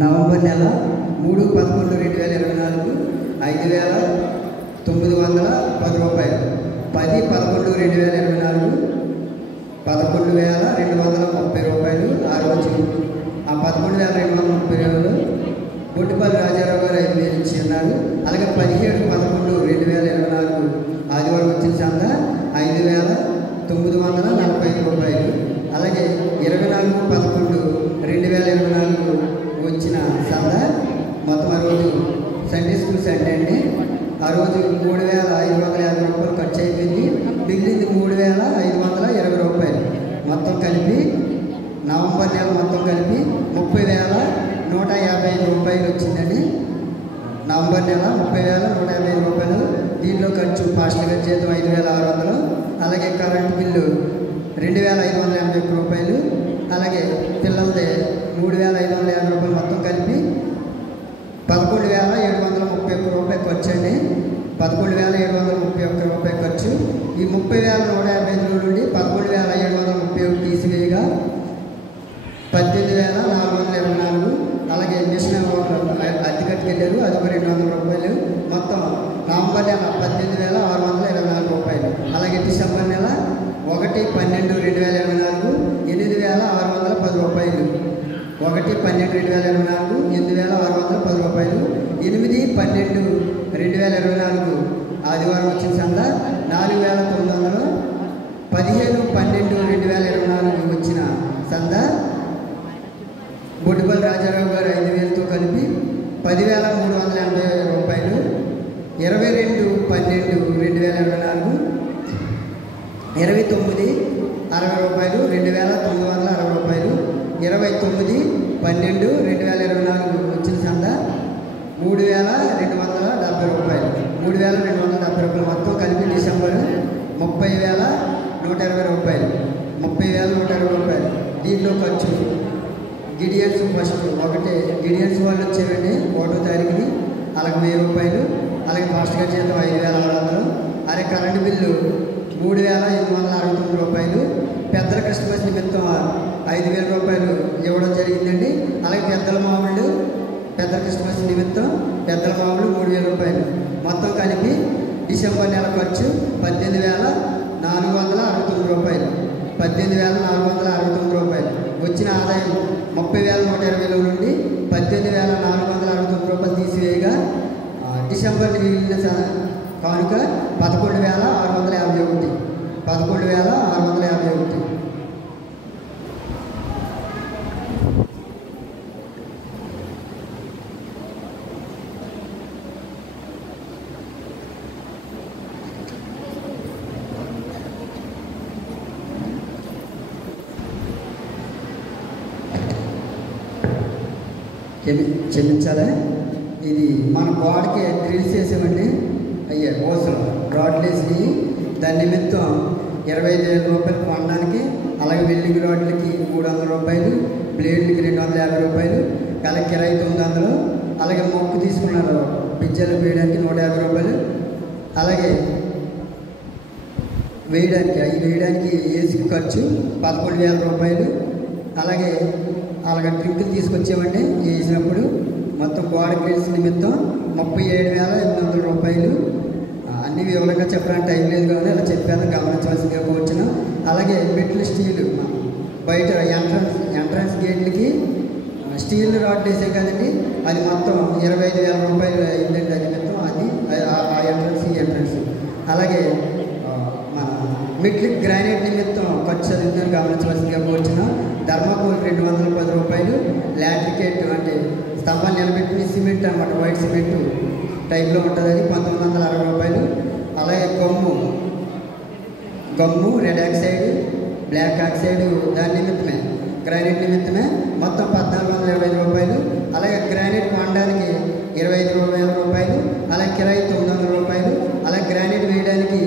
నవంబర్ నెల 3/11/2024 5,910 రూపాయలు. 10/11/2024 11,230 రూపాయలు. ఆ రోజు ఆ 11,230 బొట్టిపల్లి రాజారావు గారు 5,000 ఇచ్చి ఉన్నారు. అలాగే 17/11/2024 ఆదివారం వచ్చిన సంద 5,945 రూపాయలు. అలాగే 24/11/2024 వచ్చిన సంద మొత్తం ఆ రోజు సండే స్కూల్ సండే అండి. ఆ రోజు 3,550 రూపాయలు ఖర్చు అయిపోయింది. మిగిలింది 3,520 రూపాయలు. మొత్తం కలిపి నవంబర్ నెల మొత్తం కలిపి 30,155 రూపాయలు వచ్చిందండి. నవంబర్ నెల 30,155 రూపాయలు. దీంట్లో ఖర్చు పాస్టర్ గారి చేతం 5,600. అలాగే కరెంటు బిల్లు 2,581 రూపాయలు. అలాగే పిల్లలది 3,550 రూపాయలు. మొత్తం కలిపి 11,731 రూపాయలు ఖర్చు అండి. 11,731 రూపాయలు ఖర్చు. ఈ 30,155 నుండి 11,731 తీసివేయగా అదొక 200 రూపాయలు. మొత్తం నవంబర్ నెల 18,624 రూపాయలు. అలాగే డిసెంబర్ నెల 1/12/2024 8,610 రూపాయలు. 1/12/2024 8,610 రూపాయలు. 8/12/2024 ఆదివారం వచ్చిన సంద 4,900. 15/12/2024 వచ్చిన సంద బొడ్డుపల్లి రాజారావు గారు 5,000తో కలిపి 10,380 రూపాయలు. 22/12/2024 29,60 రూపాయలు. 2,960 రూపాయలు. 29/12/2024 వచ్చిన సంద 3,270 రూపాయలు. 3,270 రూపాయలు. మొత్తం కలిపి డిసెంబర్ 30,120 రూపాయలు. 30,120 రూపాయలు. దీంట్లో ఖర్చు గిడియన్స్ ఫస్ట్ గిడియన్స్ వాళ్ళు వచ్చారండి 1వ తారీఖుని, అలాగే 1,000 రూపాయలు. అలాగే ఫాస్ట్ గారి చేతం 5,600. అలాగే కరెంటు బిల్లు 3,869 రూపాయలు. పెద్దల క్రిస్మస్ నిమిత్తం 5,000 రూపాయలు ఇవ్వడం జరిగిందండి. అలాగే పెద్దల క్రిస్మస్ నిమిత్తం పెద్దల మామూలు 3,000 రూపాయలు. మొత్తం కలిపి డిసెంబర్ నెల ఖర్చు 18,469 రూపాయలు. 18,469 రూపాయలు. వచ్చిన ఆదాయం 30,120 నుండి 18,469 రూపాయలు తీసివేయగా డిసెంబర్ మిగిలిన కానుక 11,651. 11,651. క్షమించాలా? ఇది మన గోడకి డ్రిల్స్ చేసామండి. ఓసలు రాడ్లు వేసి దాని నిమిత్తం 25,000 రూపాయలు కొనడానికి. అలాగే వెల్డింగ్ రాడ్లకి 300 రూపాయలు. బ్లేడ్లకి 250 రూపాయలు. అలాగే కిరాయి 900. అలాగే మొక్కు తీసుకున్నారు పిజ్జాలు వేయడానికి 150 రూపాయలు. అలాగే వేయడానికి ఏసీకి ఖర్చు 11,000 రూపాయలు. అలాగే డ్రింకులు తీసుకొచ్చామండి వేసినప్పుడు. మొత్తం గోడ గ్రిల్స్ నిమిత్తం 37,800 రూపాయలు. అన్ని వివరంగా చెప్పడానికి టైం లేదు కానీ అలా చెప్పాను, గమనించవలసిందిగా కోరుచున్నాం. అలాగే మెట్లు స్టీలు బయట ఎంట్రన్స్ గేట్లకి స్టీల్ రాడ్ వేసాం కదండి, అది మొత్తం 25,000 రూపాయలు అయిందండి. అది మొత్తం ఆ ఎంట్రన్స్. అలాగే మన మెట్లకి గ్రానైట్ నిమిత్తం ఖర్చు చదువుతుందని గమనించవలసిందిగా కోరుచున్నాం. ధర్మకోల్ 210 రూపాయలు. లాట్రికేట్ అంటే స్తంభాలు నిలబెట్టిన సిమెంట్ అన్నమాట, వైట్ సిమెంట్ టైప్లో ఉంటుంది, అది 1960 రూపాయలు. అలాగే గమ్ము రెడ్ ఆక్సైడ్ బ్లాక్ ఆక్సైడ్ దాని నిమిత్తమే గ్రానైట్ నిమిత్తమే మొత్తం 1,425 రూపాయలు. అలాగే గ్రానైట్ కొనడానికి 25,000 రూపాయలు. అలాగే కిరాయి 900 రూపాయలు. అలాగే గ్రానైట్ వేయడానికి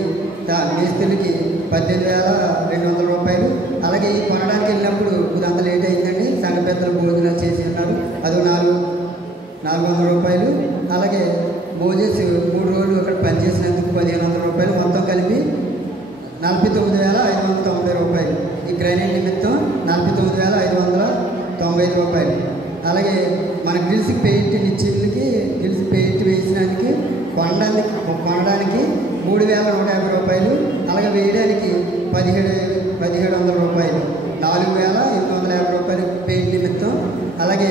మేస్త్రికి 18,200 రూపాయలు. అలాగే ఈ కొనడానికి వెళ్ళినప్పుడు అంత లేట్ అయిందండి, సంఘ పెద్దలు భోజనాలు చేసి ఉన్నారు, అది 400 రూపాయలు. అలాగే మోజెస్ 3 రోజులు అక్కడ పనిచేసినందుకు 1,500 రూపాయలు. మొత్తం కలిపి 49,590 రూపాయలు. ఈ గ్రానైట్ నిమిత్తం 49,595 రూపాయలు. అలాగే మన గ్రిల్స్కి పెయింట్ నిచ్చిళ్ళకి గ్రిల్స్ పెయింట్ వేసినందుకు కొనడానికి 3,150 రూపాయలు. అలాగే వేయడానికి 1,700 రూపాయలు. 4,850 రూపాయలు పెయింట్ నిమిత్తం. అలాగే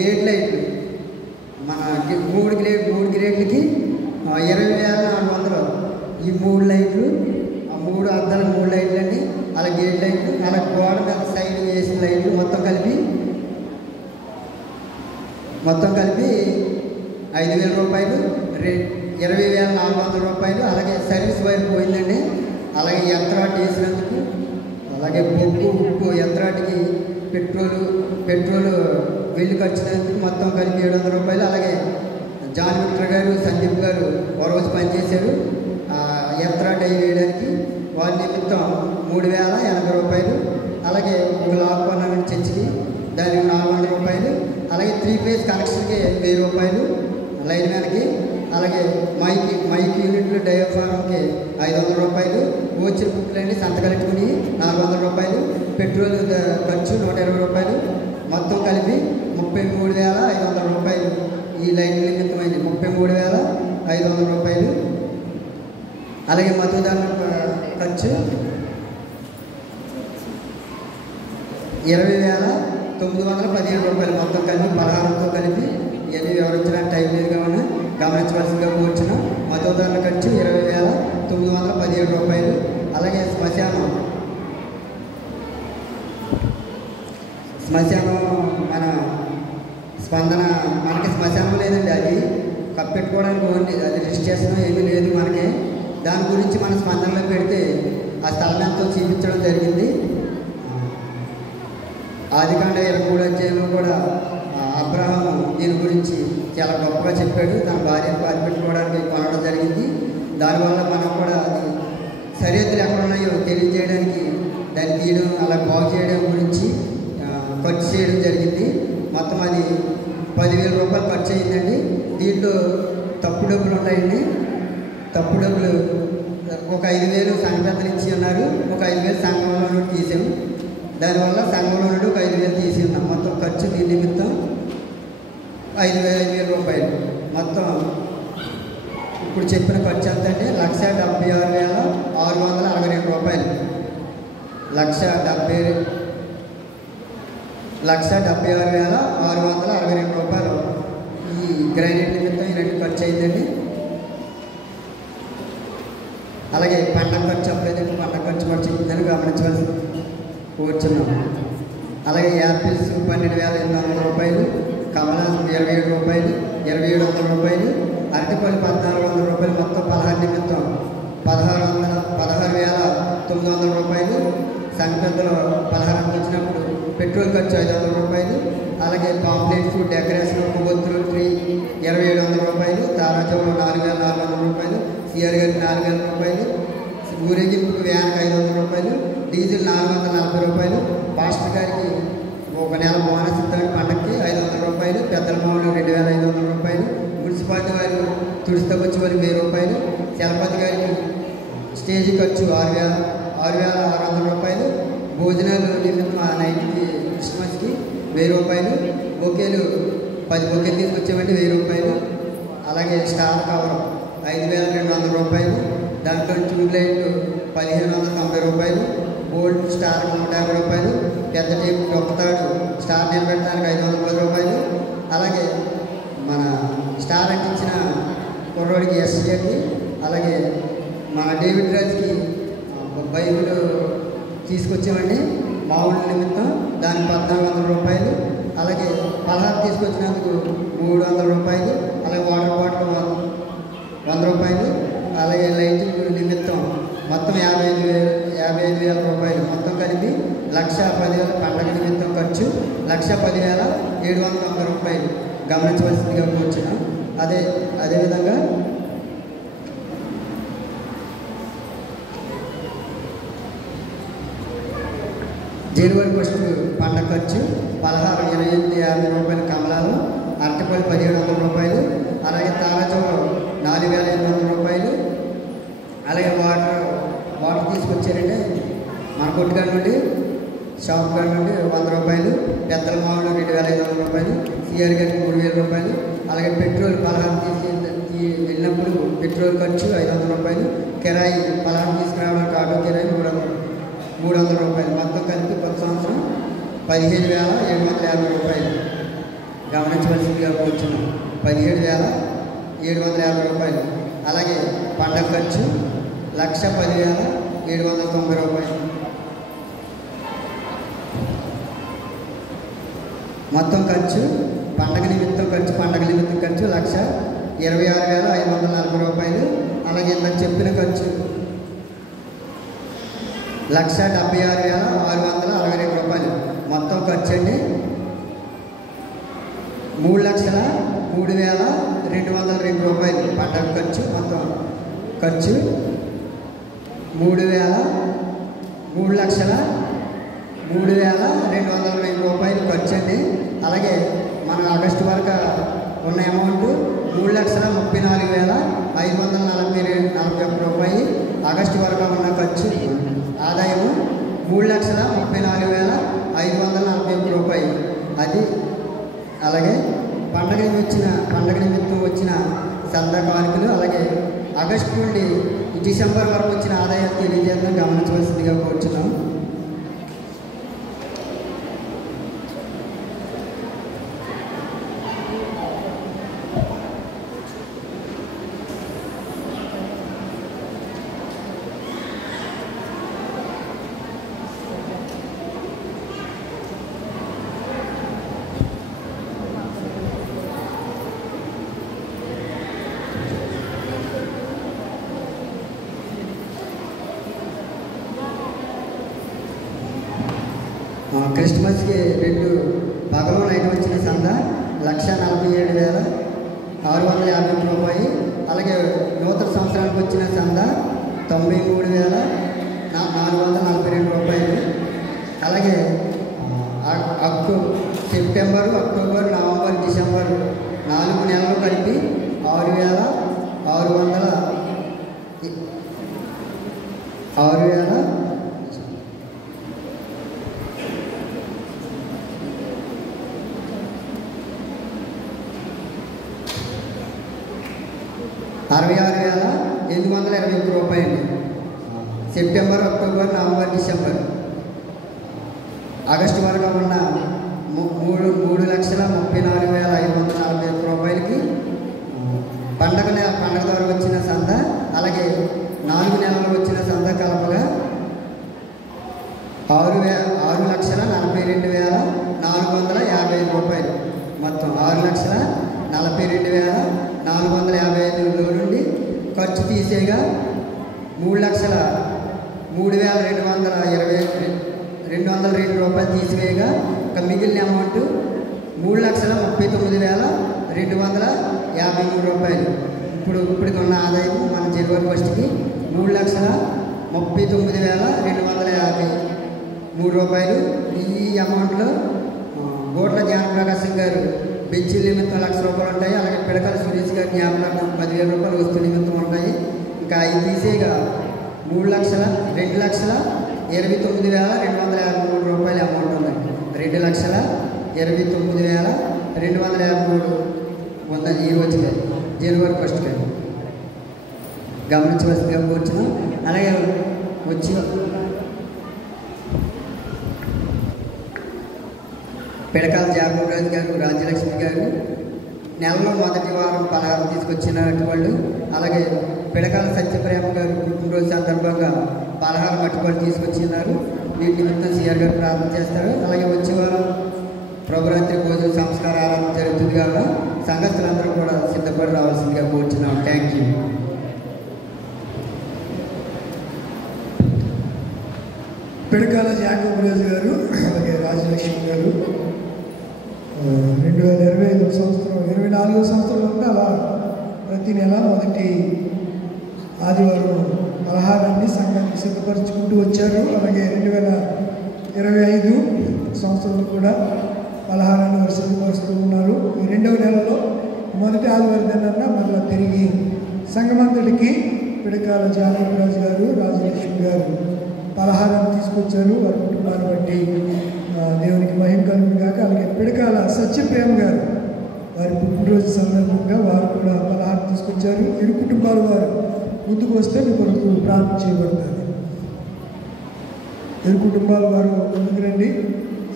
గేట్ లైట్లు మన 3 గ్రేట్లకి 20,400. ఈ 3 లైట్లు 3 అద్దాలు 3 లైట్లు అండి. అలా గేట్ లైట్లు, అలా గోడ మీద సైడ్ వేసిన లైట్లు మొత్తం కలిపి 5,000 రూపాయలు. 20,400 రూపాయలు. అలాగే సర్వీస్ వైర్ పోయిందండి. అలాగే యంత్రాట్ వేసినందుకు, అలాగే ఉప్పు యంత్రాటికి పెట్రోలు వెళ్ళి ఖర్చునందుకు మొత్తం కలిపి 700 రూపాయలు. అలాగే జాన్ విక్టర్ గారు సందీప్ గారు ఒక రోజు పనిచేశారు యంత్రాట్ అవి వేయడానికి, వారి నిమిత్తం 3,080 రూపాయలు. అలాగే ఒక లాక్ కొన్నామండి చర్చికి, దానికి 400 రూపాయలు. అలాగే 3 ఫేజ్ కనెక్షన్కి 1,000 రూపాయలు లైన్ మ్యాన్కి. అలాగే మైక్ యూనిట్లు డయాఫారంకి 500 రూపాయలు. ఓచర్ బుక్లండి సంతకలుచుకుని 400 రూపాయలు. పెట్రోల్ ఖర్చు 120 రూపాయలు. మొత్తం కలిపి 33,500 రూపాయలు. ఈ ఈ లైన్ నిమిత్తమైంది 33,500 రూపాయలు. అలాగే మతదాన ఖర్చు 20,917 రూపాయలు. మొత్తం కలిపి పలహారంతో కలిపి ఇవన్నీ వివరించడానికి టైం లేదు కాబట్టి గమనించవలసిందిగా కూర్చున్న మతోదారుల ఖర్చు 20,917 రూపాయలు. అలాగే శ్మశానం మన స్పందన మనకి శ్మశానం లేదండి, అది కప్పెట్టుకోవడానికి ఓన్లీ, అది రిజిస్ట్రేషన్ ఏమీ లేదు మనకి. దాని గురించి మన స్పందనలో పెడితే ఆ స్థలం ఎంతో చూపించడం జరిగింది. ఆదికాండ 23 అధ్యాయంలో కూడా అబ్రహాము దీని గురించి చాలా గొప్పగా చెప్పాడు. తన భార్యను పాతిపెట్టుకోవడానికి కొనడం జరిగింది. దానివల్ల మనం కూడా అది సరిహద్దులు ఎక్కడ ఉన్నాయో తెలియజేయడానికి దాన్ని తీయడం, అలా బాగు చేయడం గురించి ఖర్చు చేయడం జరిగింది. మొత్తం అది 10,000 రూపాయలు ఖర్చు అయిందండి. దీంట్లో తప్పు డబ్బులు ఉన్నాయండి. తప్పు డబ్బులు ఒక 5,000 సంఘ పెద్దలు ఇచ్చి ఉన్నారు, ఒక 5,000 సంఘంలో నుండి తీసాము. దానివల్ల సంఘంలో నుండి ఒక 5,000 తీసి ఉన్నాం. మొత్తం ఖర్చు దీని నిమిత్తం 5,000 రూపాయలు. మొత్తం ఇప్పుడు చెప్పిన ఖర్చు ఎంత అంటే 1,76,662 రూపాయలు. 1,76,662 రూపాయలు ఈ గ్రైనేట్ నిమిత్తం ఈ రెండు ఖర్చు అయిందండి. అలాగే పండగ ఖర్చు అప్పుడైతే పండగ ఖర్చు కూడా చెప్పిందని గమనించవలసి కూర్చున్నాం. అలాగే యాపిల్స్ 12,800 రూపాయలు, కమలాసం 27 రూపాయలు, 2,700 రూపాయలు, అరటిపల్లి 1,400 రూపాయలు. మొత్తం పలహారు నిమిత్తం 16,900 రూపాయలు. సంక్రాంతిలో పలహారం వచ్చినప్పుడు పెట్రోల్ ఖర్చు 500 రూపాయలు. అలాగే పాంప్లెట్స్, డెకరేషన్, కొవ్వొత్తులు, ట్రీ 2,700 రూపాయలు. తారాజంలో 4,400 రూపాయలు. సిఆర్ గారికి 4,000 రూపాయలు. ఊరేగింపుకు వ్యాన్కి 500 రూపాయలు. డీజిల్ 440 రూపాయలు. పాస్టర్ గారికి ఒక నెల బోనస్ ఇస్తానికి పండగకి 500 రూపాయలు. పెద్దల మామూలు 2,500 రూపాయలు. మున్సిపాలిటీ వారికి తుడితో వచ్చి వారికి 1,000 రూపాయలు. చలపతి గారికి స్టేజ్ ఖర్చు 6,600 రూపాయలు. భోజనాలు నిమిత్తం ఆ నైట్కి క్రిస్మస్కి 1,000 రూపాయలు. బొకేలు 10 బొకేలు తీసుకొచ్చామంటే 1,000 రూపాయలు. అలాగే స్టార్ కవర్ 5,200 రూపాయలు. దాంట్లో ట్యూబ్ లైట్లు 1,590 రూపాయలు. గోల్డ్ స్టార్ 150 రూపాయలు. పెద్ద టేపు డొక్కతాడు స్టార్ నిలబెట్టడానికి 510 రూపాయలు. అలాగే మన స్టార్ అంటించిన కుర్రోడికి ఎస్ఏకి, అలాగే మన డేవిడ్ రాజ్కి బైబిల్ తీసుకొచ్చామండి మామూలు నిమిత్తం, దానికి 1,400 రూపాయలు. అలాగే పలహారం తీసుకొచ్చినందుకు 300 రూపాయలు. అలాగే వాటర్ బాటిల్ 100 రూపాయలు. అలాగే లైటింగ్ నిమిత్తం మొత్తం 55,000 రూపాయలు. మొత్తం కలిపి 1,10,000 పండగ నిమిత్తం ఖర్చు 1,10,790 రూపాయలు గమనించవలసిందిగా కూర్చున్నాం. అదేవిధంగా జనవరి 1 పండగ ఖర్చు పలహారం 28,50 రూపాయలు. కమలాలు అరటిపల్లి 1,700 రూపాయలు. అలాగే తారాచౌలో 4,800 రూపాయలు. అలాగే వాటర్ తీసుకొచ్చారంటే మన కొట్టుగాడి నుండి షాప్ గాడి నుండి 100 రూపాయలు. పెద్దల మామూలు 2,500 రూపాయలు. సిఆర్ గారికి 3,000 రూపాయలు. అలాగే పెట్రోల్ పలహారం వెళ్ళినప్పుడు పెట్రోల్ ఖర్చు 500 రూపాయలు. కిరాయి పలహారం తీసుకురావడానికి ఆటో కిరాయి 300 రూపాయలు. మొత్తం కలిపి కొత్త సంవత్సరం 15,750 రూపాయలు గమనించవలసిందిగా కూర్చున్నాం. 17,750 రూపాయలు. అలాగే పండగ ఖర్చు 1,10,790 రూపాయలు. మొత్తం ఖర్చు పండగ నిమిత్తం ఖర్చు 1,26,540 రూపాయలు. అలాగే ఇందాక చెప్పిన ఖర్చు 1,76,662 రూపాయలు. మొత్తం ఖర్చు అండి 3,03,202 రూపాయలు పండగ ఖర్చు. మొత్తం ఖర్చు 3,03,202 రూపాయలు ఖర్చు అండి. అలాగే మన ఆగస్టు వరకు ఉన్న అమౌంట్ 3,34,541 రూపాయలు. ఆగస్టు వరకు ఉన్న ఖర్చు ఆదాయము 3,34,541 రూపాయలు. అది అలాగే పండగ నిమిత్తం వచ్చిన సందా కానుకలు, అలాగే ఆగస్టు నుండి డిసెంబర్ వరకు వచ్చిన ఆదాయాలు తెలియజేయడం గమనించవలసిందిగా కోరుచున్నాం. క్రిస్మస్కి 2 పగలు నైట్ వచ్చిన సందా 1,47,650 రూపాయలు. అలాగే నూతన సంవత్సరానికి వచ్చిన సందా 93,442 రూపాయలు. అలాగే సెప్టెంబరు, అక్టోబర్, నవంబర్, డిసెంబర్ 4 నెలలు కలిపి 6,600 66,821 రూపాయలు. September, October, November, December, August వరకు ఉన్న 3,34,540 రూపాయలకి పండగ ద్వారా వచ్చిన సంద, అలాగే 4 నెలలు వచ్చిన సంద కలపగా 6,42,450 రూపాయలు. మొత్తం 6,42,455 నుండి ఖర్చు తీసేగా 3,03,222 రూపాయలు తీసివేయగా ఒక మిగిలిన అమౌంట్ 3,39,253 రూపాయలు. ఇప్పుడు ఉన్న ఆదాయం మన జనవరి 1కి 3,39,253 రూపాయలు. ఈ అమౌంట్లో గోట్ల జ్ఞానప్రకాశం గారు బెంచీల నిమిత్తం 1,00,000 రూపాయలు ఉంటాయి. అలాగే పిడకల సురేష్ గారి జ్ఞాపకాలు 10,000 రూపాయలు వస్తు నిమిత్తం ఉంటాయి. ఇంకా అవి తీసేగా 2,29,253 రూపాయలు అమౌంట్ ఉంది. 2,29,253 ఉంది ఈ రోజుగా జనవరి 1కి గమనించవలసిందిగా కూర్చున్నాం. అలాగే వచ్చి పిడకాల జాగరాజు గారు, రాజ్యలక్ష్మి గారు నెలలో మొదటి వారం పలహారం తీసుకొచ్చినట్టు వాళ్ళు. అలాగే పిడకాల సత్యప్రేమ గారు పుట్టినరోజు సందర్భంగా పలహారం అట్టుబడి తీసుకొచ్చినారు. వీటి నిమిత్తం సిఆర్ గారు ప్రార్థన చేస్తారు. అలాగే వచ్చే వారం ప్రభురాత్రి భోజన సంస్కార ఆరాధన జరుగుతుంది కాబట్టి సంఘస్థులందరూ కూడా సిద్ధపడి రావాల్సిందిగా కోరుచున్నాం. Thank you. పిడకాల జాగరాజు గారు, అలాగే రాజలక్ష్మి గారు 2025 సంవత్సరం 24వ సంవత్సరంలో అలా ప్రతి నెల మొదటి ఆదివారం పలహారాన్ని సంఘానికి సిద్ధపరచుకుంటూ వచ్చారు. అలాగే 2025 సంవత్సరంలో కూడా పలహారాన్ని వారు సిద్ధపరుస్తూ ఉన్నారు. ఈ 2వ నెలలో మొదటి ఆదివారం దినాన్న మళ్ళీ తిరిగి సంఘమంతటికి పిడకాల జాగరాజు గారు, రాజలక్ష్మి గారు పలహారాన్ని తీసుకొచ్చారు. వారి కుటుంబాన్ని బట్టి దేవునికి మహిమ కలుగును గాక. అలాగే పిడకాల సత్యప్రేమ గారు వారి పుట్టినరోజు సందర్భంగా వారు కూడా పలహారం తీసుకొచ్చారు. ఇరు కుటుంబాల వారు ముందుకు వస్తే మీ కొరకు ప్రార్థన చేయబడతారు. ఇరు కుటుంబాల వారు ముందుకు రండి.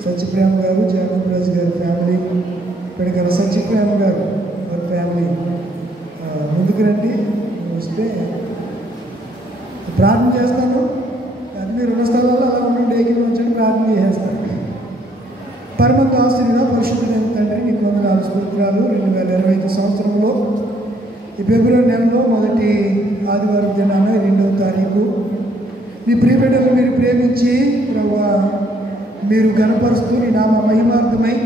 సత్యప్రేమ గారు, జాగరాజు గారి ఫ్యామిలీ, పిడకాల సత్యప్రేమ గారు వారి ఫ్యామిలీ ముందుకు రండి. వస్తే ప్రార్థన చేస్తాను. మీరు రుణ స్థలాల్లో అలా ఉండండి, ఏకీభవించండి, ప్రార్థన చేస్తాను. పరమంత ఆశ్చర్యంగా పరిశుద్ధమైన తండ్రి నీకు వందనాలు స్తోత్రాలు. 2025 సంవత్సరంలో ఈ ఫిబ్రవరి నెలలో మొదటి ఆదివారం దినాన 2వ తారీఖు నీ ప్రియబిడ్డలు మీరు ప్రేమించి ప్రభువా మీరు ఘనపరుస్తూ నీ నామ మహిమార్థమై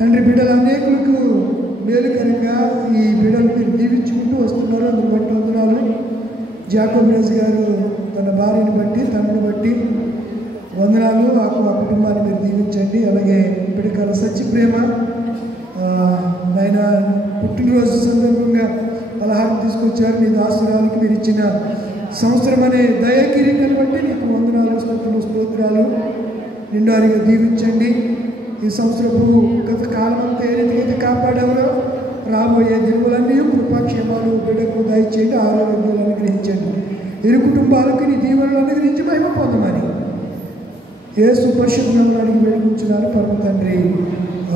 తండ్రి బిడ్డలు అనేకులకు మేలుకరంగా ఈ బిడ్డలు మీరు దీవించుకుంటూ వస్తున్నారు. అందుకు బట్టి వందనాలు. జాకోబరాజు గారు తన భార్యను బట్టి తనను బట్టి వందనాలు. ఆ కుటుంబాన్ని మీరు దీవించండి. అలాగే పిడకాల సత్యప్రేమ ఆయన పుట్టినరోజు సందర్భంగా పలహారం తీసుకొచ్చారు. నీ దాసురాలకి మీరు ఇచ్చిన సంవత్సరం అనే దయకిరీటాన్ని బట్టి నీకు వందనాలు, స్తోత్రాలు నిండారిగా దీవించండి. ఈ సంవత్సరపు గత కాలం అంతా ఏ రీతిగా కాపాడేవారో రాబోయే దినములన్నీ కృపాక్షేమాలు బిడ్డకు దయచేయండి, ఆరోగ్యాలు అనుగ్రహించండి. ఇరు కుటుంబాలకు నీ దీవెనలు అనుగ్రహించి మహిమ పొందమని యేసు పరిశుద్ధంగా అడిగి వేడుకుంటున్నారు పరమ తండ్రి,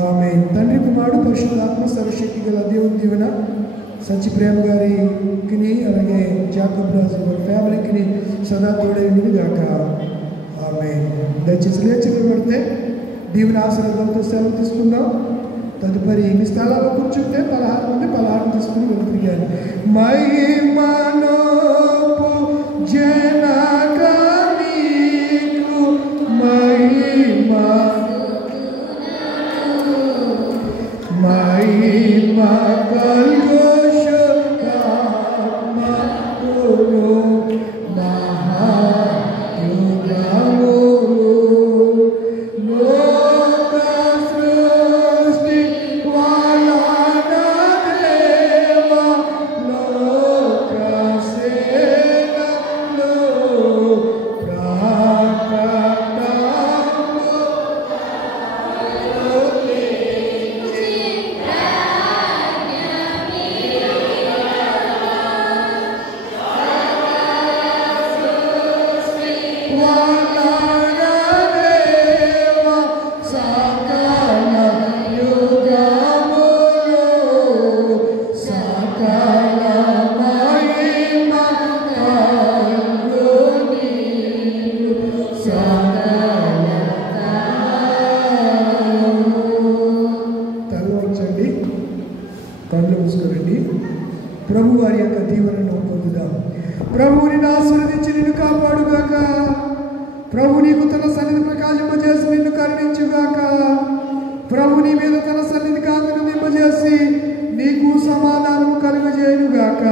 ఆమేన్. తండ్రి కుమారుడు పరిశుద్ధాత్మ సర్వశక్తి గల దేవుని దీవెన సచి ప్రేమ గారికి అలాగే జాకబ్ రాజు గారి ఫ్యామిలీకి సదా తోడైంది గాక, ఆమేన్. దయచేసి లేచి నిలబడితే దీవెన ఆశీర్వాదాలతో సెలవు తీసుకుందాం. తదుపరి మీ స్థలాల్లో కూర్చుంటే పలహారం ఉంది, పలహారం తీసుకుని వెళ్తున్నాను. మహిమనోపు జనగా నీకు మహిమ మహిమ కల్గోషాత్మకును మహాయుగములు లోక సృష్టి వాలన దేవ లోక సేనలో కళ్ళు మూసుకోరండి. ప్రభు వారి యొక్క దీవెనను పొందుదాం. ప్రభువుని ఆశీర్వదించి నిన్ను కాపాడుగాక. ప్రభు నీకు తన సన్నిధి ప్రకాశింపజేసి నిన్ను కరుణించుగాక. ప్రభు నీ మీద తన సన్నిధి కాంతిని నింపజేసి నీకు సమాధానం కలుగజేయుగాక.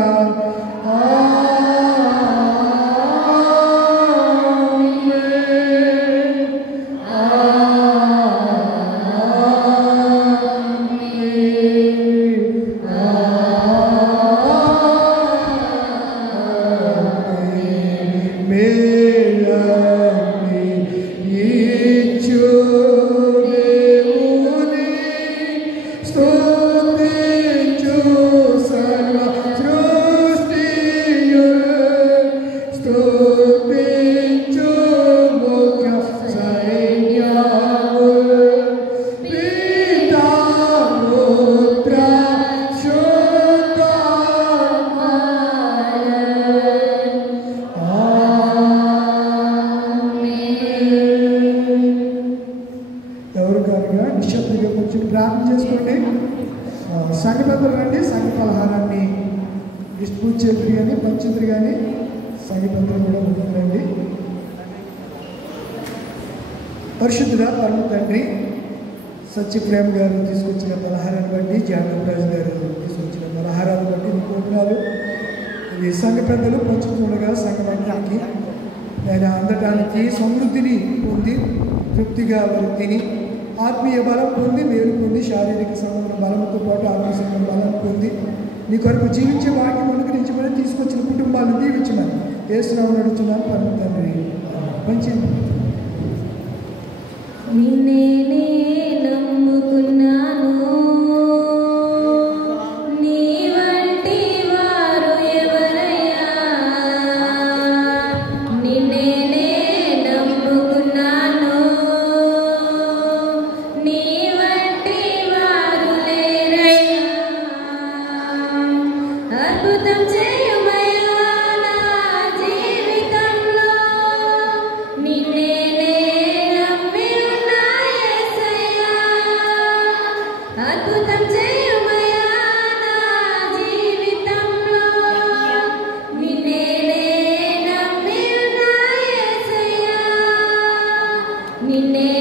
నిశ్శబ్దంగా కొంచెం ప్రార్థన చేసుకోండి. సంఘ పెద్దలు రండి, సంఘ పలహారాన్ని డిస్ట్రిబ్యూట్ చేద్దరు కానీ పంచిద్దరు కానీ సంఘ పెద్దలు కూడా ఉంటుందండి. పరిశుద్ధుడ పరమ తండ్రి సత్య ప్రేమ గారు తీసుకొచ్చిన పలహారాన్ని బట్టి, జాకబ్ రాజు గారు తీసుకొచ్చిన పలహారాన్ని బట్టి మీకు వందనాలు. ఇవి సంఘ పెద్దలు పంచుతుండగా సంఘమంతానికి నేను అందటానికి సమృద్ధిని పొంది తృప్తిగా వారు తిని ఆత్మీయ బలం పొంది మేలు పొంది శారీరక సంబంధ బలంతో పాటు ఆత్మీయ సంబంధ బలం పొంది నీ కొరకు జీవించే వాక్యం అనుగ్రహించమని తీసుకొచ్చిన కుటుంబాలను దీవించమని యేసునామములో అడుగుతున్నాను పరమ తండ్రి. పంచండి. నిన్నే నమ్ముకున్నాను, నీ వంటి వారు ఎవరయ్యా? నిన్నే నమ్ముకున్నాను, నీ వంటి వారు లేరయ్యా. అద్భుతం చేయమయ్యా నా జీవితంలో, నిన్నే అద్భుతం చేయమయ్యా నా జీవితంలో, నిన్నే నమ్మి ఉన్నా యేసయ్యా. నిన్నే